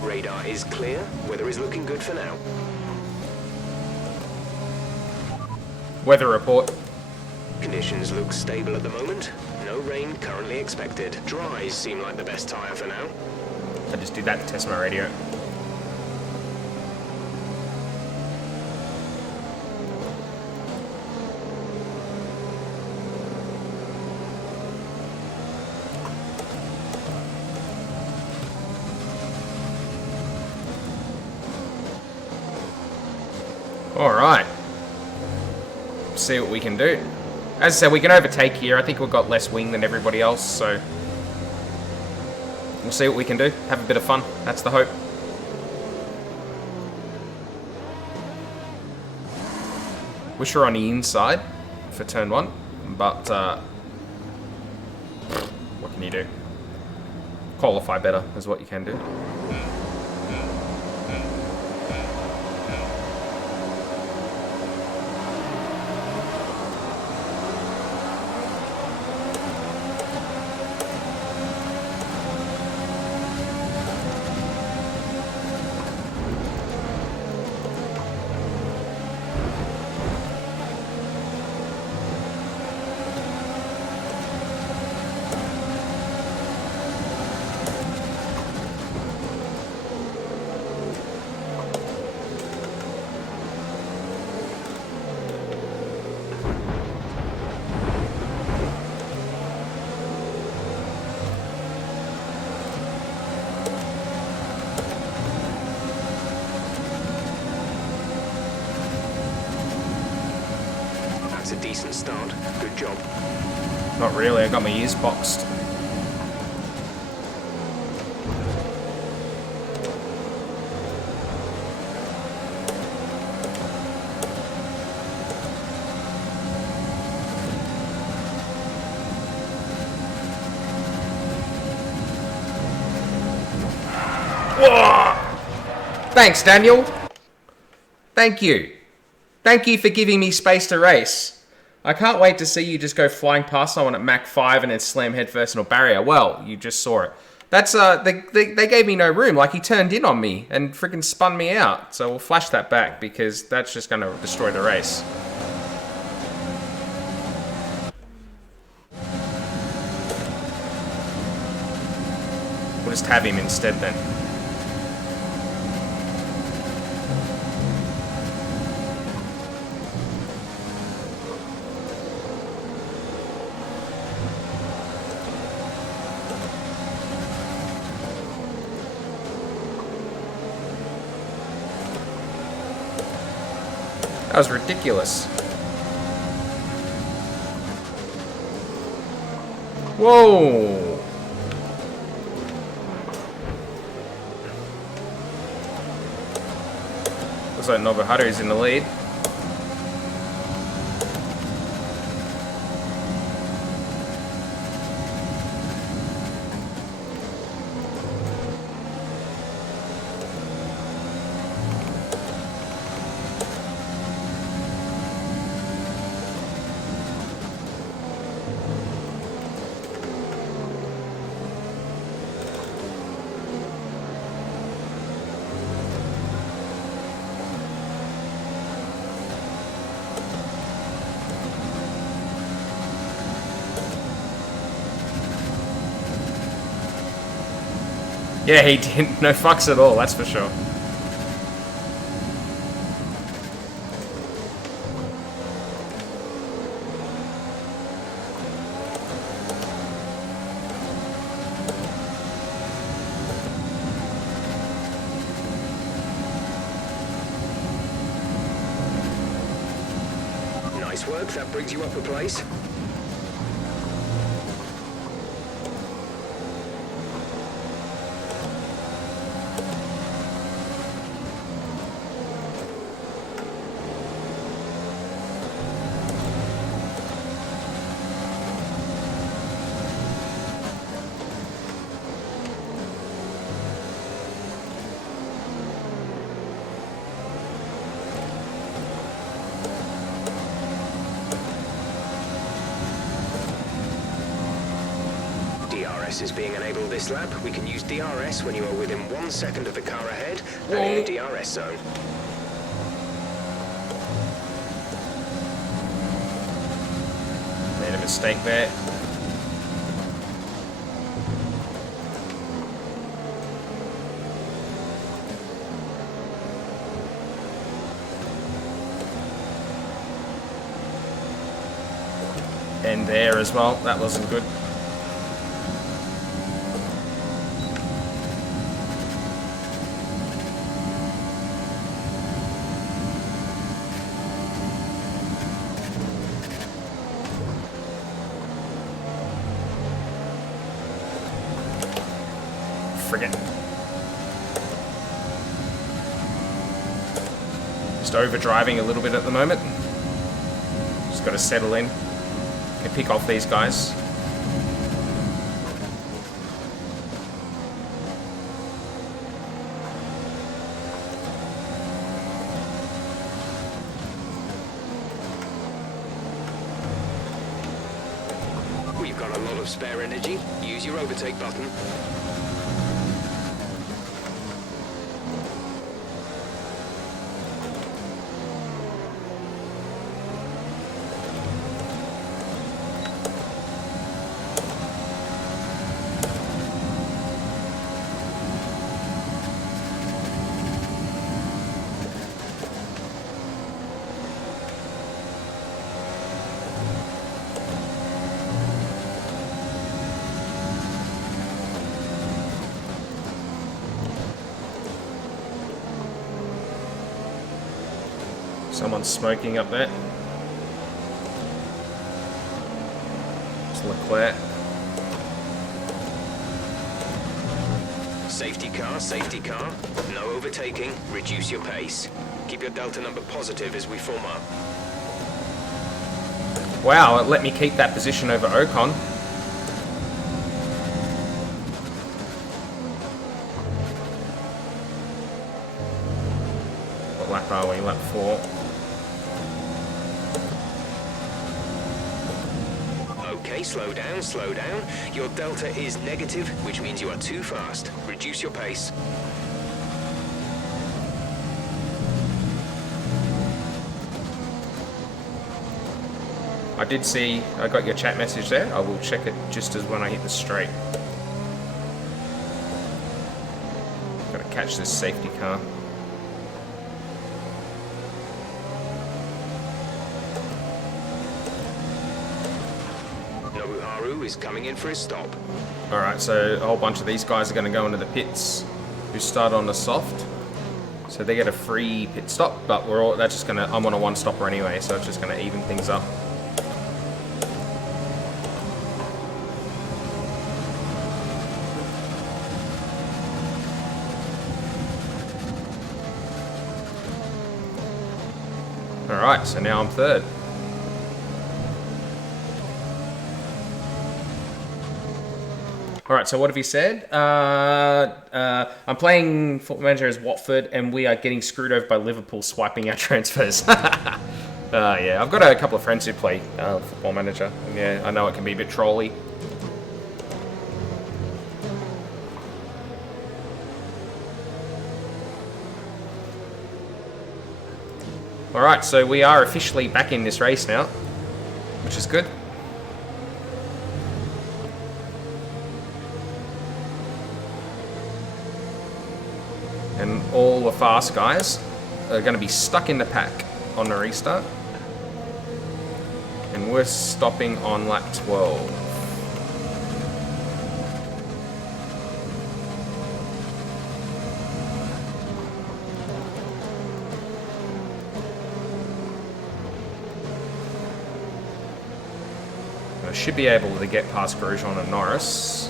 Radar is clear. Weather is looking good for now. Weather report. Conditions look stable at the moment. No rain currently expected. Dries seem like the best tyre for now. I just did that to test my radio. Alright. See what we can do. As I said, we can overtake here. I think we've got less wing than everybody else, so... we'll see what we can do. Have a bit of fun. That's the hope. Wish we were on the inside for turn 1, but what can you do? Qualify better is what you can do. That's a decent start. Good job. Not really, I got my ears boxed. Whoa! Thanks, Daniel. Thank you. Thank you for giving me space to race. I can't wait to see you just go flying past someone at Mach 5 and then slam headfirst in a barrier. Well, you just saw it. That's, they gave me no room. Like, he turned in on me and freaking spun me out. So we'll flash that back because that's just going to destroy the race. We'll just have him instead then. That was ridiculous. Whoa! Looks like Nobuharu's in the lead. Yeah, he didn't. No fucks at all, that's for sure. Nice work. That brings you up a place. DRS is being enabled this lap. We can use DRS when you are within 1 second of the car ahead and in the DRS zone. Made a mistake there. And there as well. That wasn't good. frigate. Just overdriving a little bit at the moment. Just got to settle in. Can pick off these guys. We've got a lot of spare energy. Use your overtake button. Someone's smoking up there. It's Leclerc. Safety car, safety car. No overtaking. Reduce your pace. Keep your delta number positive as we form up. Wow, it let me keep that position over Ocon. What lap are we? Lap 4. Okay, slow down, slow down. Your delta is negative, which means you are too fast. Reduce your pace. I did see, I got your chat message there. I will check it just as when I hit the straight. Gotta catch this safety car. Nobuharu is coming in for his stop. Alright, so a whole bunch of these guys are going to go into the pits who start on the soft. So they get a free pit stop, but that's just going to, I'm on a one stopper anyway, so it's just going to even things up. Alright, so now I'm third. Alright, so what have you said? I'm playing Football Manager as Watford, and we are getting screwed over by Liverpool swiping our transfers. Yeah, I've got a couple of friends who play Football Manager, and yeah, I know it can be a bit trolly. Alright, so we are officially back in this race now, which is good. And all the fast guys are going to be stuck in the pack on the restart. And we're stopping on lap 12. I should be able to get past Grosjean and Norris.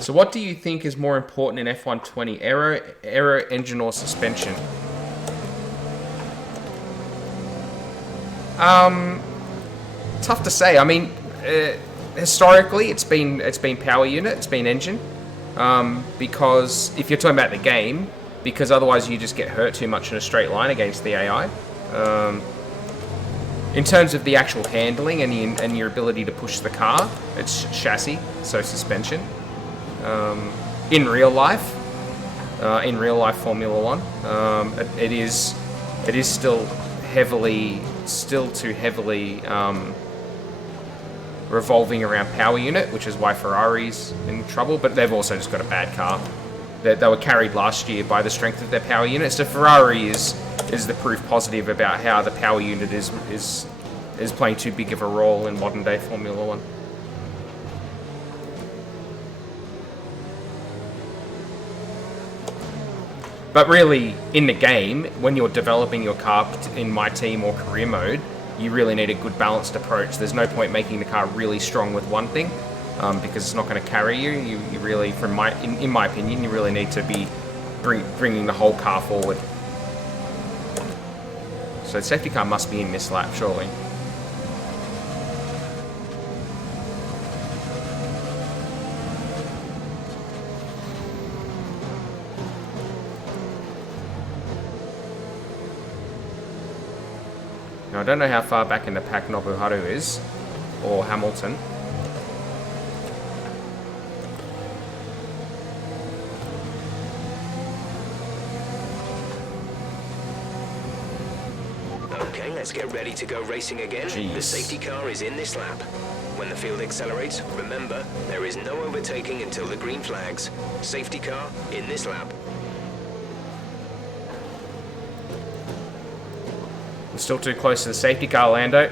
So what do you think is more important in F120? Aero, engine, or suspension? Tough to say. I mean, historically, it's been power unit, it's been engine. Because if you're talking about the game, because otherwise you just get hurt too much in a straight line against the AI. In terms of the actual handling and your ability to push the car, it's chassis, so suspension. In real life Formula One, it is it is still too heavily revolving around power unit, which is why Ferrari's in trouble. But they've also just got a bad car. They were carried last year by the strength of their power unit. So Ferrari is the proof positive about how the power unit is playing too big of a role in modern day Formula One. But really, in the game, when you're developing your car in my team or career mode, you really need a good balanced approach. There's no point making the car really strong with one thing, because it's not going to carry you. You really, in my opinion, you really need to be bringing the whole car forward. So the safety car must be in this lap, surely. Now, I don't know how far back in the pack Nobuharu is, or Hamilton. Okay, let's get ready to go racing again. Jeez. The safety car is in this lap. When the field accelerates, remember, there is no overtaking until the green flags. Safety car in this lap. We're still too close to the safety car, Lando.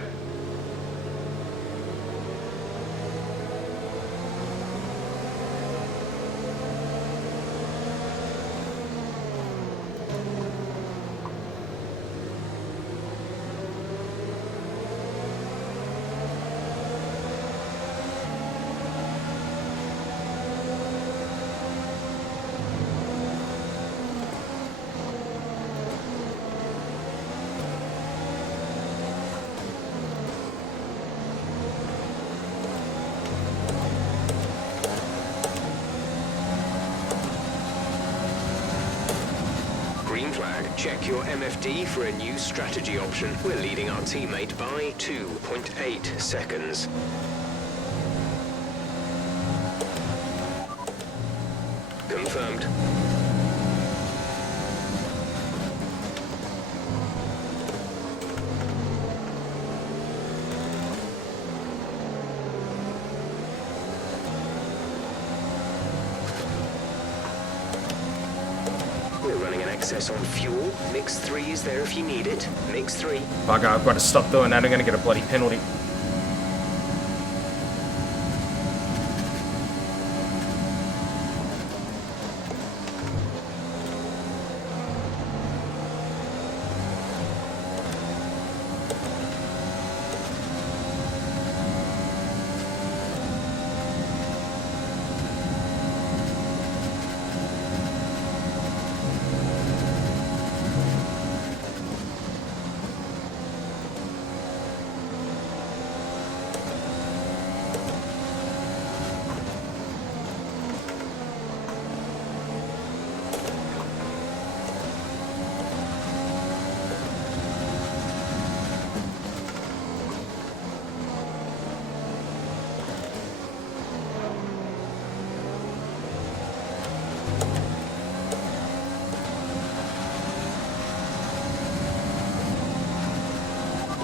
Check your MFD for a new strategy option. We're leading our teammate by 2.8 seconds. Confirmed. Excess on fuel. Mix 3 is there if you need it. Mix 3. Bugger, I've got to stop doing that. I'm going to get a bloody penalty.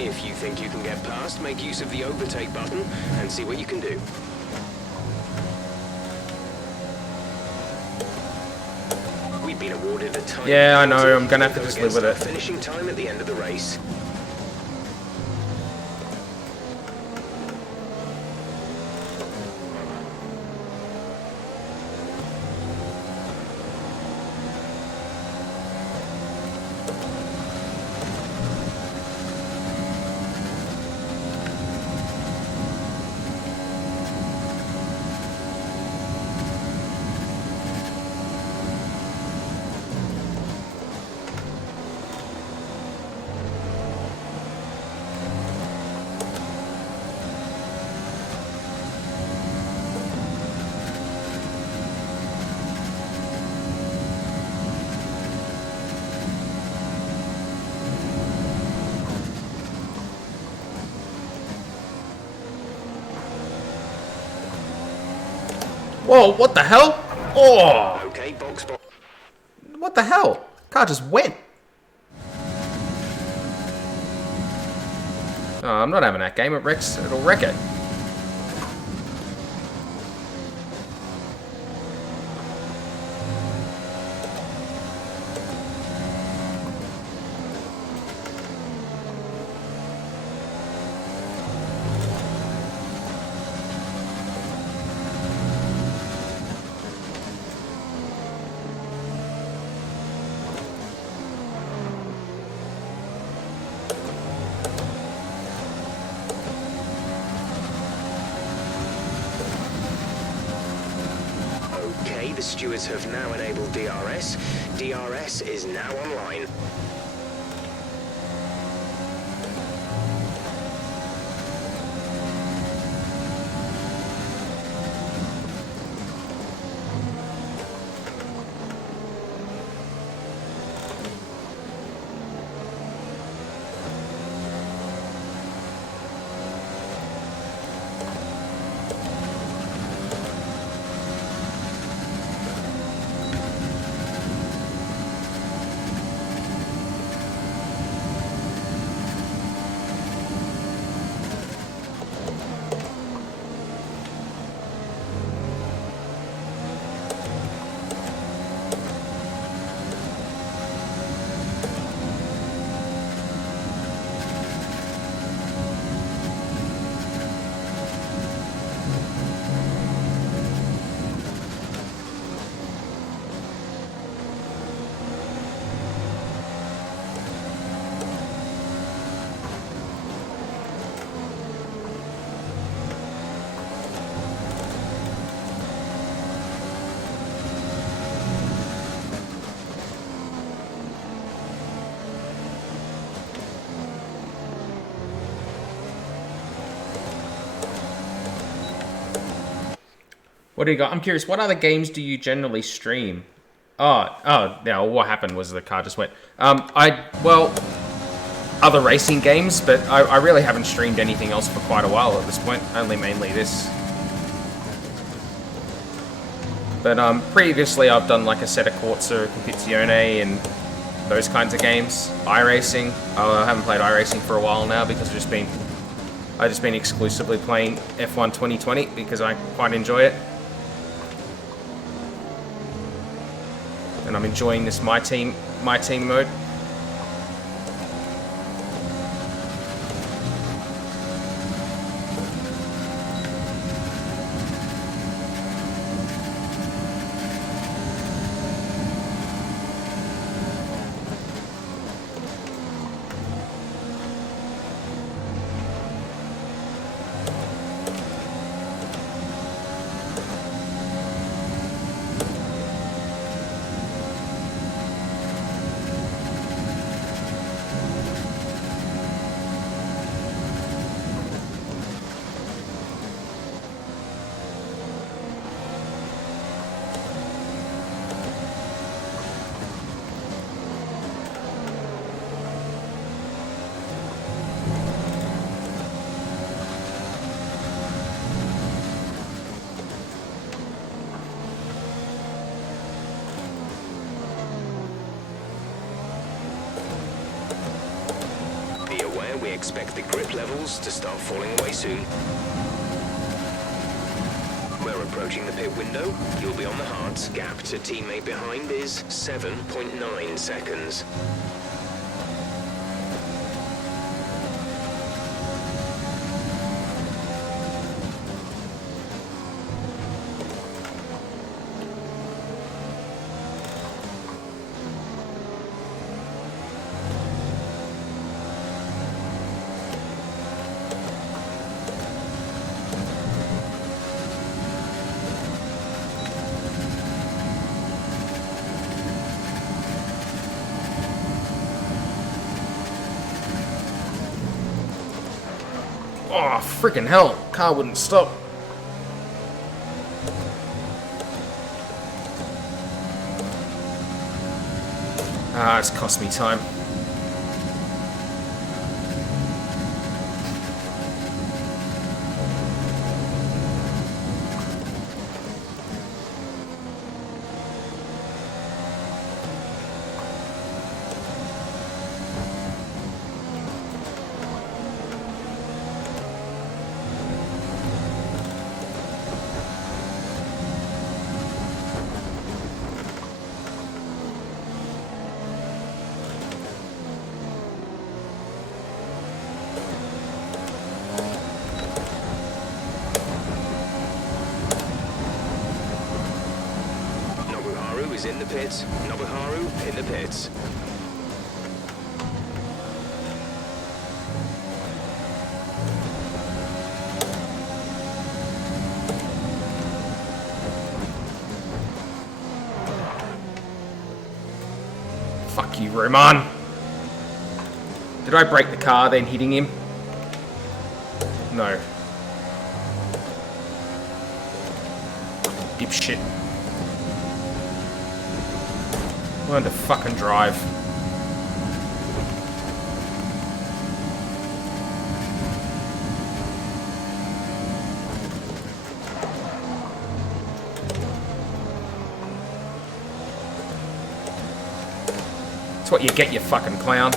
If you think you can get past, make use of the overtake button and see what you can do. We've been awarded a time. Yeah, I know. I'm gonna have to just live with it. Finishing time at the end of the race. Whoa, what the hell? Oh! Okay, box. What the hell? Car just went. Oh, I'm not having that game. It wrecks. It'll wreck it. Okay, the stewards have now enabled DRS. DRS is now online. What do you got? I'm curious, what other games do you generally stream? Now what happened was the car just went. Well, other racing games, but I really haven't streamed anything else for quite a while at this point. Only mainly this. But previously I've done like a Assetto Corsa, Competizione, and those kinds of games. iRacing. I haven't played iRacing for a while now because I've just been exclusively playing F1 2020 because I quite enjoy it. And I'm enjoying this my team mode. We expect the grip levels to start falling away soon. We're approaching the pit window. You'll be on the hards. Gap to teammate behind is 7.9 seconds. Oh, freaking hell. Car wouldn't stop. Ah, it's cost me time. is in the pits. Nobuharu in the pits. Fuck you, Roman. Did I break the car then hitting him? No. Dipshit. Learn to fucking drive. That's what you get, you fucking clown.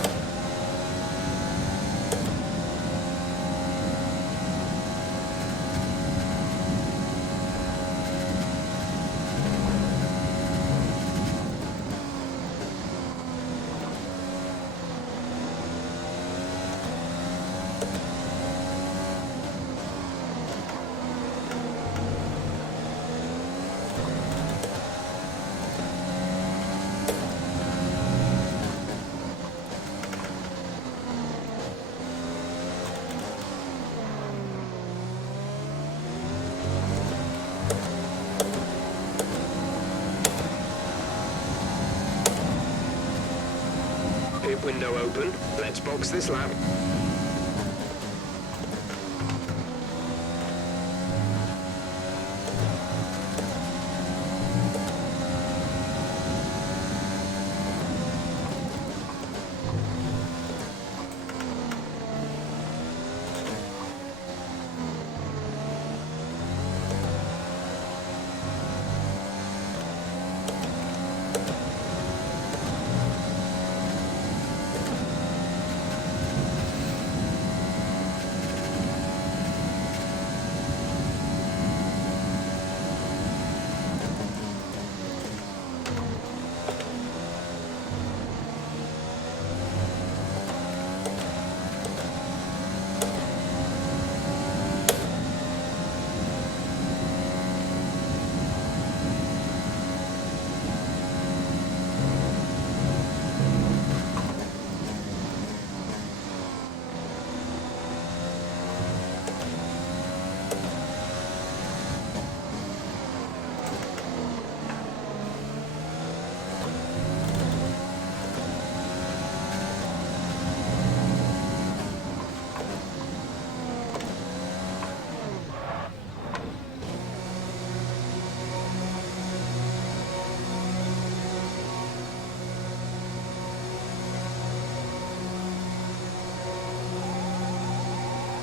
Pit window open. Let's box this lap.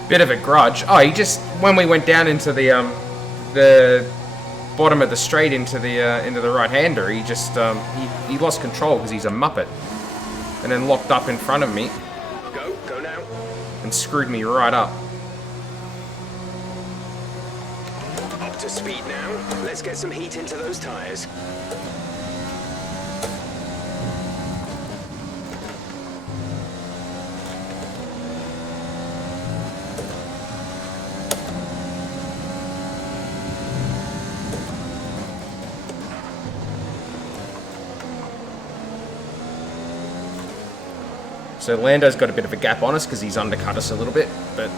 Bit of a grudge. Oh, he just, when we went down into the bottom of the straight into the right-hander, he just he lost control because he's a muppet, and then locked up in front of me Go now. and screwed me right up. Up to speed now. Let's get some heat into those tires. So Lando's got a bit of a gap on us because he's undercut us a little bit, but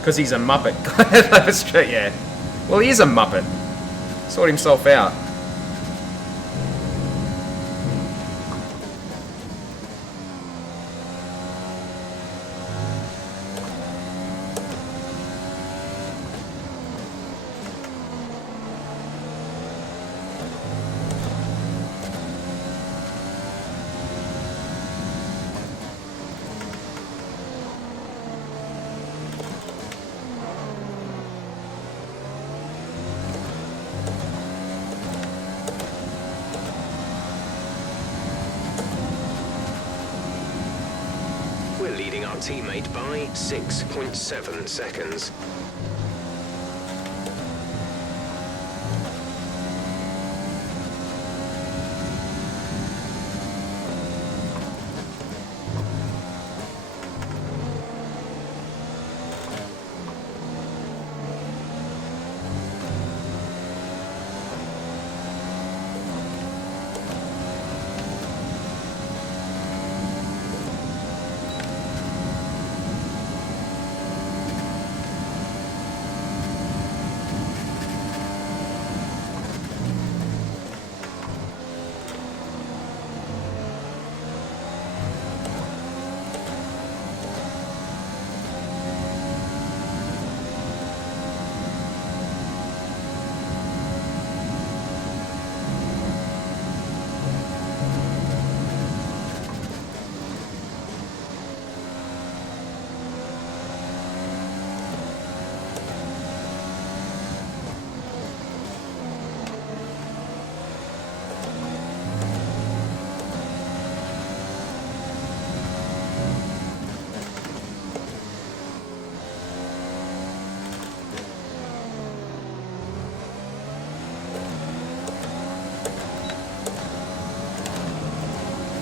because he's a muppet. That's true, yeah. Well, he is a muppet. Sort himself out. our teammate by 6.7 seconds.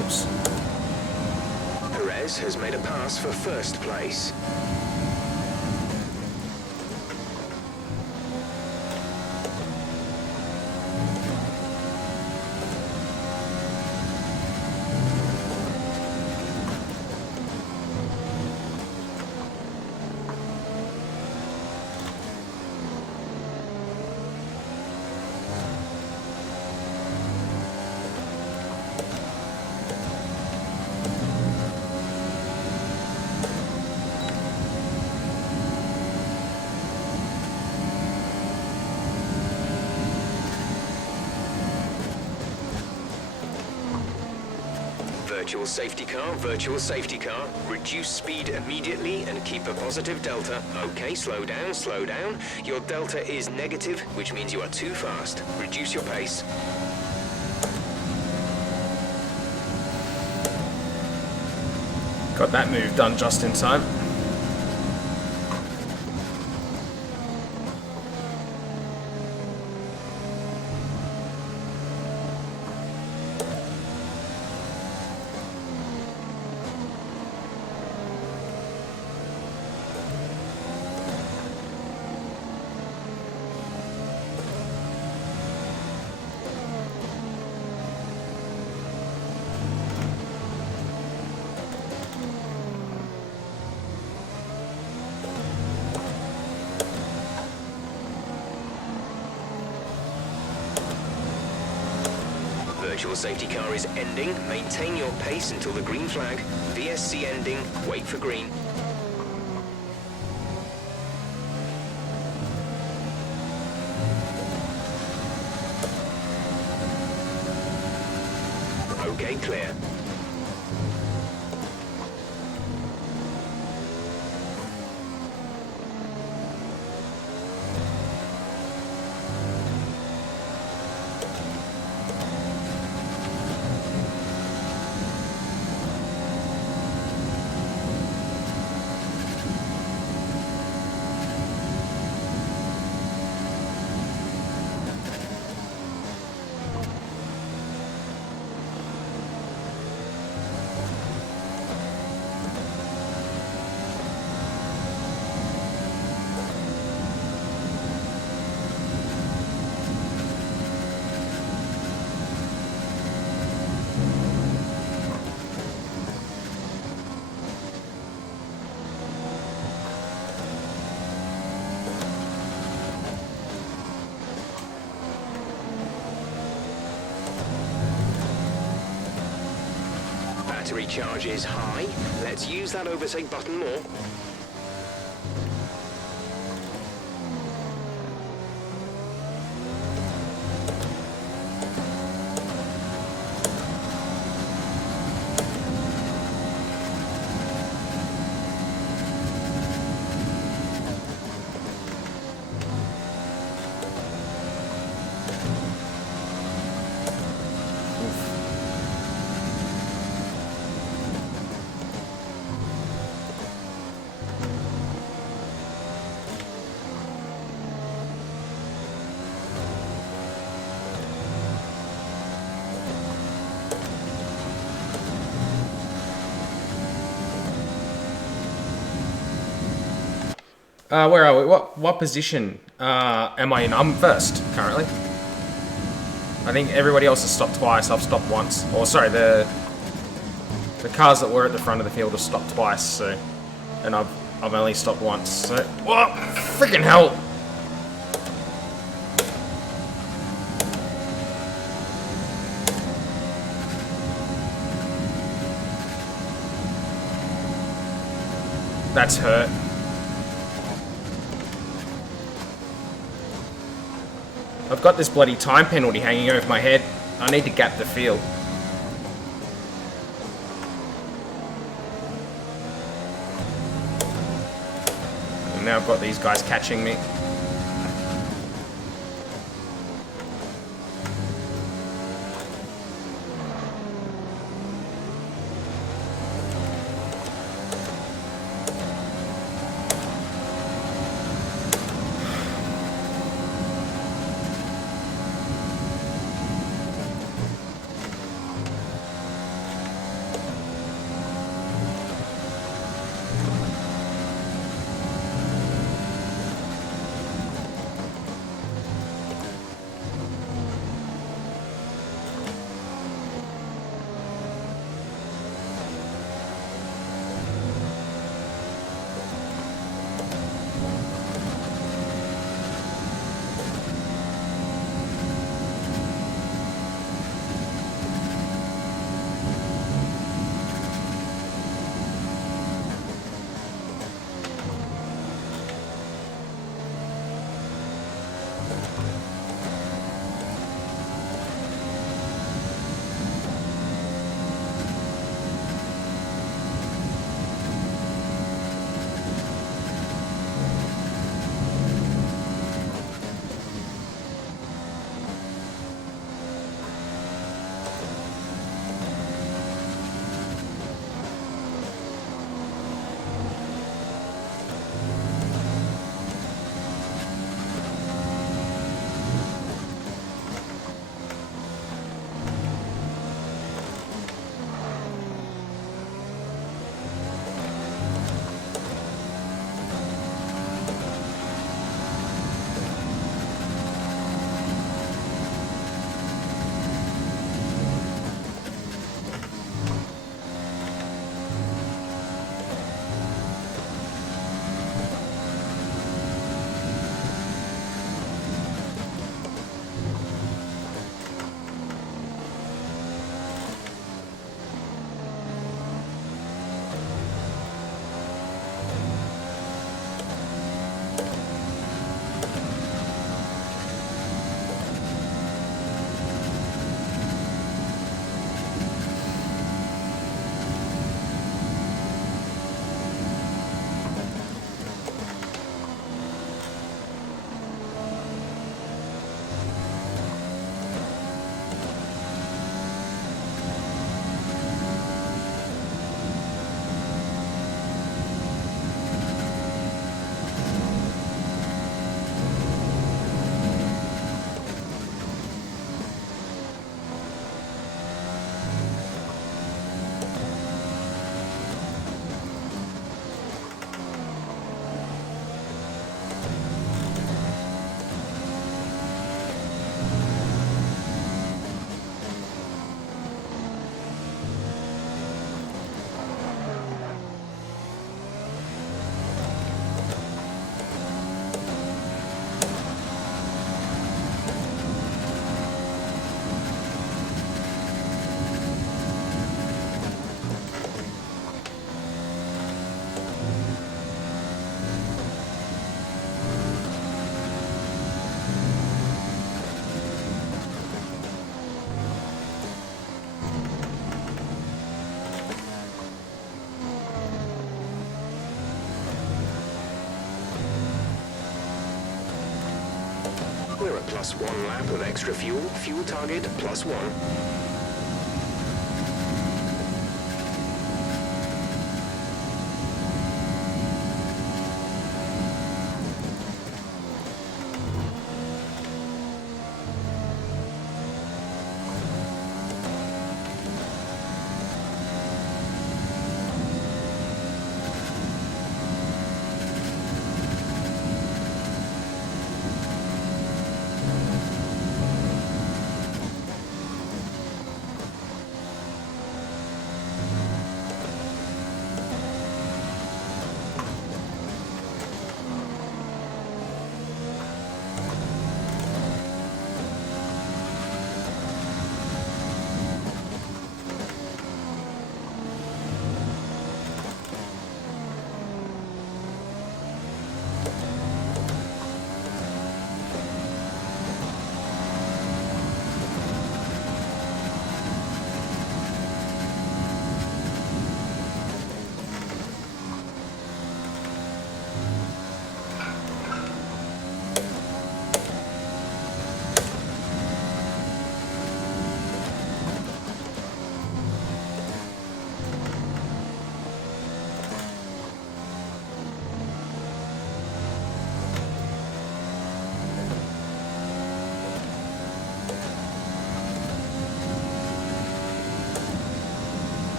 Oops. Perez has made a pass for first place. Virtual safety car. Reduce speed immediately and keep a positive delta. Okay, slow down, slow down. Your delta is negative, which means you are too fast. Reduce your pace. Got that move done just in time. Virtual safety car is ending. Maintain your pace until the green flag. VSC ending. Wait for green. Okay, clear. Battery charge is high. Let's use that overtake button more. Where are we? What position am I in? I'm first currently. I think everybody else has stopped twice. I've stopped once. Or sorry, the cars that were at the front of the field have stopped twice. So, and I've only stopped once. So, what? Freaking hell! That's hurt. I've got this bloody time penalty hanging over my head. I need to gap the field. And now I've got these guys catching me. We're at +1 lap of extra fuel. Fuel target +1.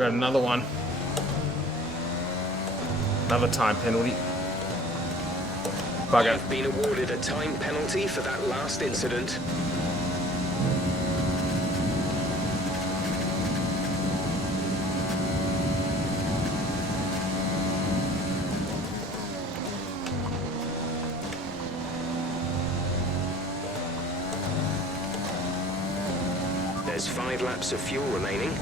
got another one. Another time penalty. Bugger. You've been awarded a time penalty for that last incident. There's 5 laps of fuel remaining.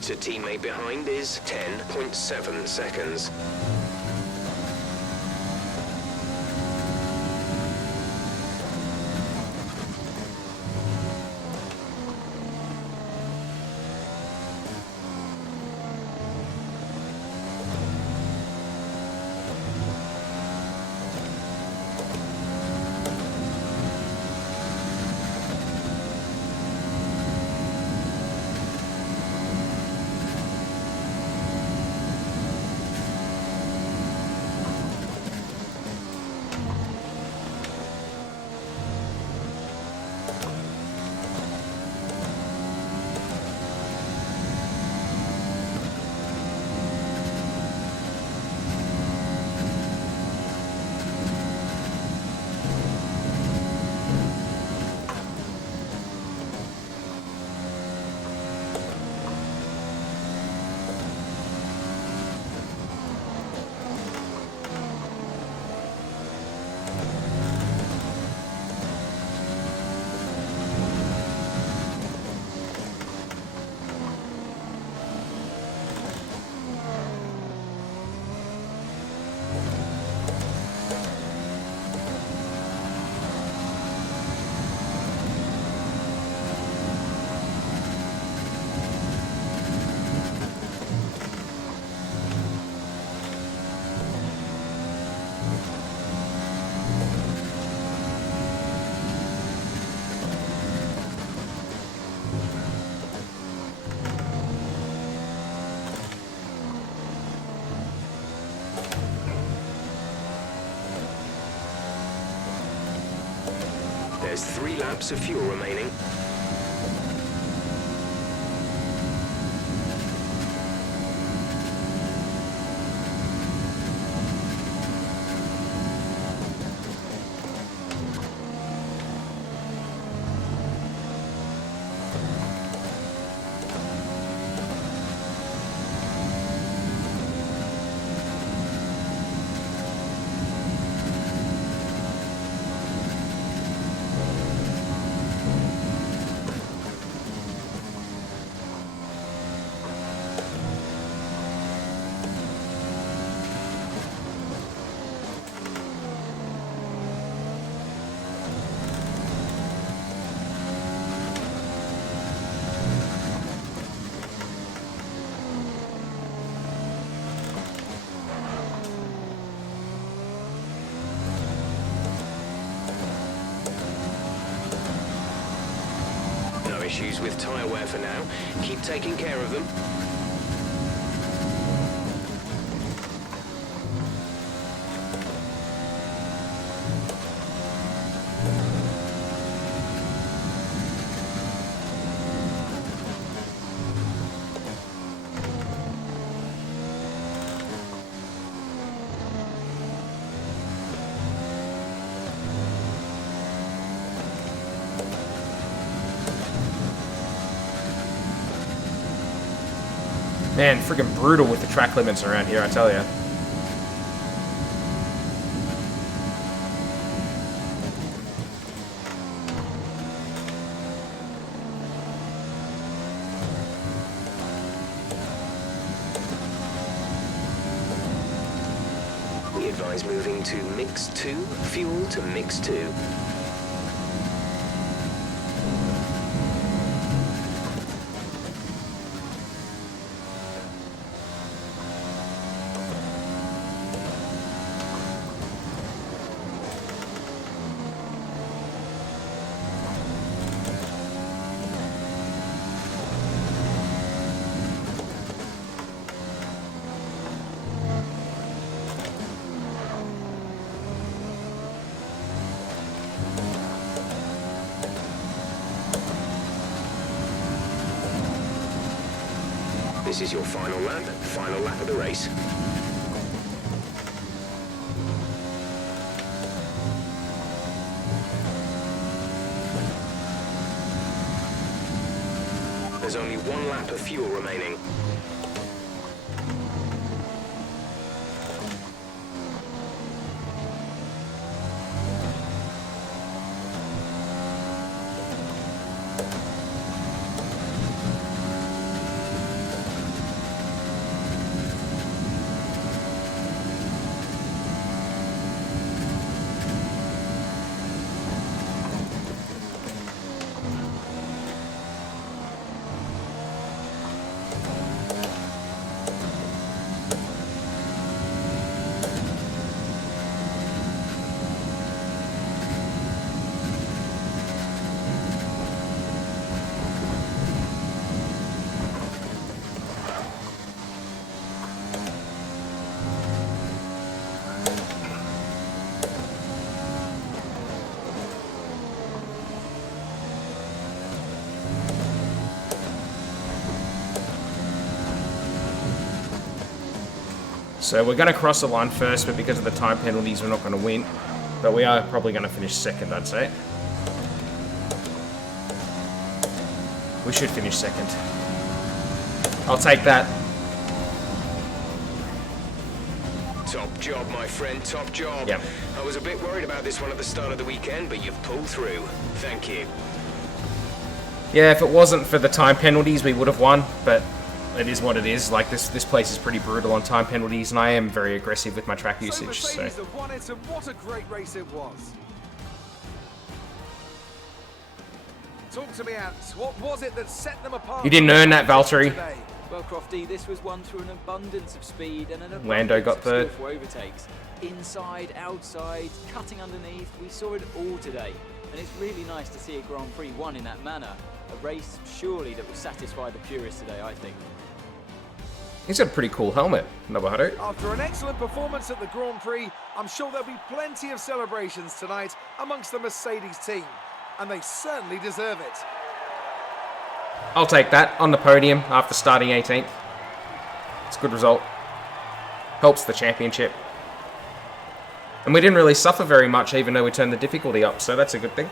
To teammate behind is 10.7 seconds. There's 3 laps of fuel remaining. Issues with tyre wear for now. Keep taking care of them. Man, freaking brutal with the track limits around here, I tell ya. advise moving to mix 2, fuel to mix 2. This is your final lap of the race. There's only 1 lap of fuel remaining. So we're going to cross the line first, but because of the time penalties, we're not going to win. But we are probably going to finish second, I'd say. We should finish second. I'll take that. Top job, my friend, top job. Yep. I was a bit worried about this one at the start of the weekend, but you've pulled through. Thank you. Yeah, if it wasn't for the time penalties, we would have won, but it is what it is. Like, this place is pretty brutal on time penalties, and I am very aggressive with my track usage, so... Mercedes have won it, and what a great race it was. Talk to me, Ants. What was it that set them apart? You didn't earn that, Valtteri. Today? Well, Crofty, this was won through an abundance of speed and an abundance Lando got of third. skillful overtakes. Inside, outside, cutting underneath, we saw it all today. And it's really nice to see a Grand Prix won in that manner. A race, surely, that will satisfy the purists today, I think. He's got a pretty cool helmet, Nobuharu. After an excellent performance at the Grand Prix, I'm sure there'll be plenty of celebrations tonight amongst the Mercedes team. And they certainly deserve it. I'll take that on the podium after starting 18th. It's a good result. Helps the championship. And we didn't really suffer very much, even though we turned the difficulty up, so that's a good thing.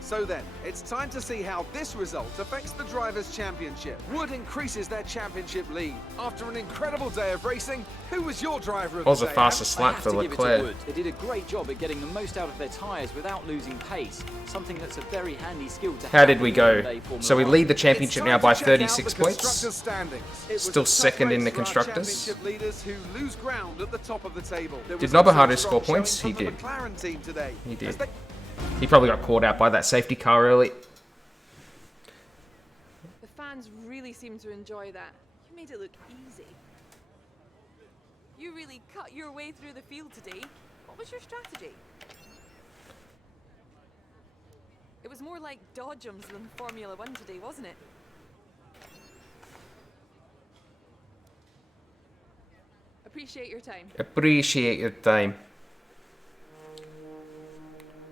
So then, it's time to see how this result affects the Drivers' Championship. Wood increases their championship lead. After an incredible day of racing, who was your driver of What was the the day? fastest I lap have for to give it to Leclerc? Wood. They did a great job at getting the most out of their tyres without losing pace. Something that's a very handy skill to have. How did we in go? modern-day Formula So we 1. lead the It's championship time now to by check out 36 the points. constructors' standings. It was Still a tough second in race the for our constructors. championship leaders who lose ground at the top of the table. There Did was also Nobuharu a score strong points? showing He from did. the McLaren team today. He As did. they- He probably got caught out by that safety car early. The fans really seem to enjoy that. You made it look easy. You really cut your way through the field today. What was your strategy? It was more like dodgems than Formula 1 today, wasn't it? Appreciate your time. Appreciate your time.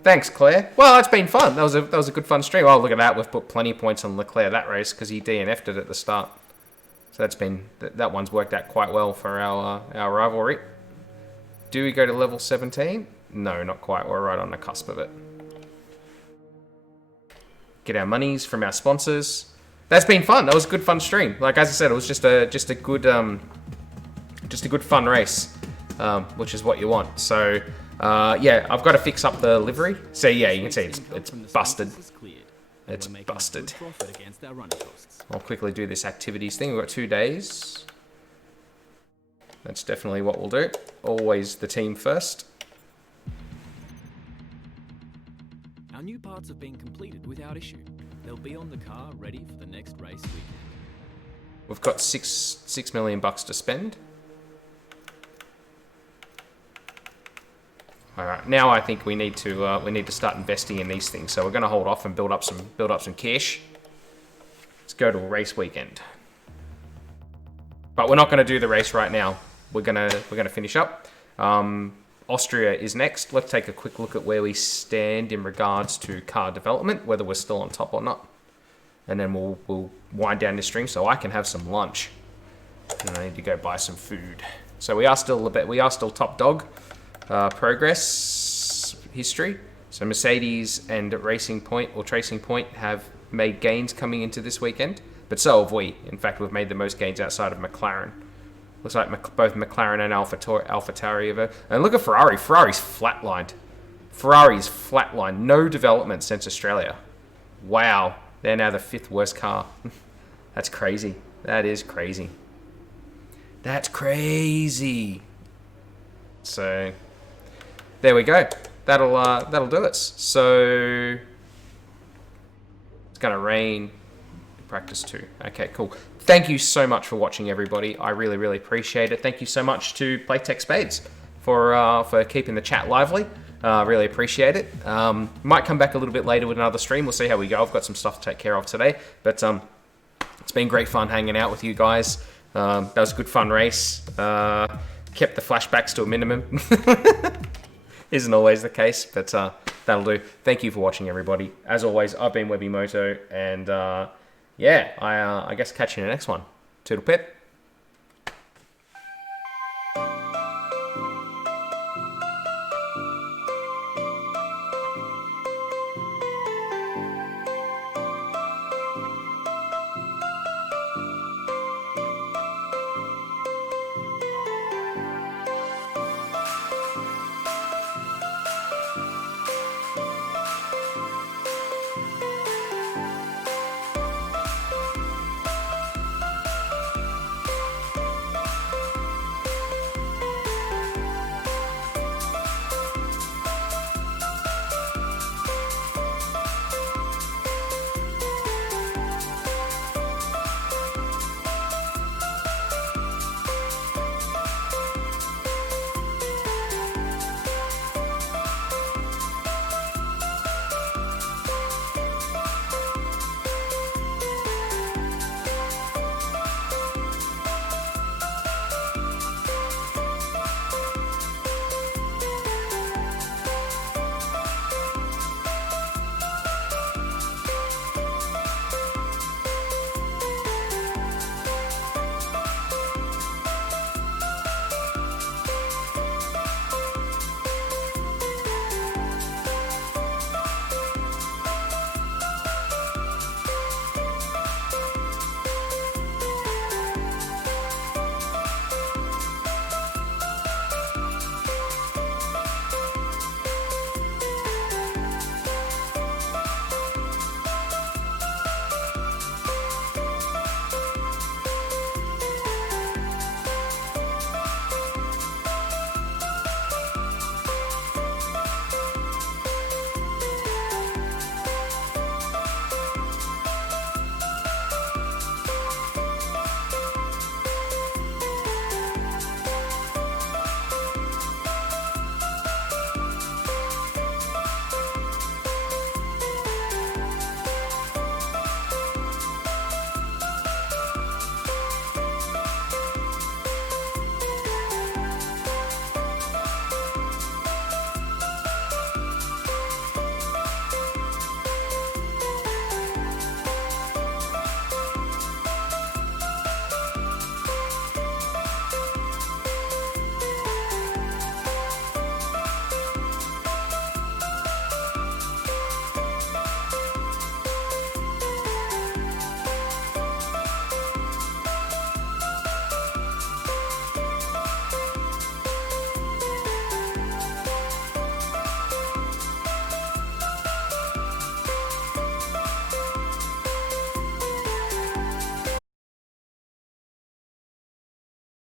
Thanks, Claire. Well, it's been fun. That was a good fun stream. Oh, look at that. We've put plenty of points on Leclerc that race because he DNF'd it at the start. So that one's worked out quite well for our rivalry. Do we go to level 17? No, not quite. We're right on the cusp of it. Get our monies from our sponsors. That's been fun. That was a good fun stream. Like as I said, it was just a good fun race, which is what you want. So. Yeah, I've got to fix up the livery. So yeah, you can see it's busted. It's we're making a busted. good profit against our running costs. I'll quickly do this activities thing. We've got 2 days. That's definitely what we'll do. Always the team first. Our new parts have been completed without issue. They'll be on the car ready for the next race weekend. We've got six million bucks to spend. All right, now I think we need to start investing in these things. So we're going to hold off and build up some cash. Let's go to a race weekend. But we're not going to do the race right now. We're gonna finish up. Austria is next. Let's take a quick look at where we stand in regards to car development, whether we're still on top or not. And then we'll wind down this stream so I can have some lunch. And I need to go buy some food. So we are still top dog. Progress history. So Mercedes and Racing Point or Tracing Point have made gains coming into this weekend, but so have we. In fact, we've made the most gains outside of McLaren. Looks like both McLaren and AlphaTauri. And look at Ferrari. Ferrari's flatlined. No development since Australia. Wow. They're now the 5th worst car. That's crazy. That is crazy. That's crazy. So, there we go. That'll do it. So, it's gonna rain. Practice 2. Okay, cool. Thank you so much for watching, everybody. I really, really appreciate it. Thank you so much to Playtech Spades for keeping the chat lively. Really appreciate it. Might come back a little bit later with another stream. We'll see how we go. I've got some stuff to take care of today. But it's been great fun hanging out with you guys. That was a good fun race. Kept the flashbacks to a minimum. Isn't always the case, but that'll do. Thank you for watching, everybody. As always, I've been Webby Moto, and yeah, I guess catch you in the next one. Toodle pip.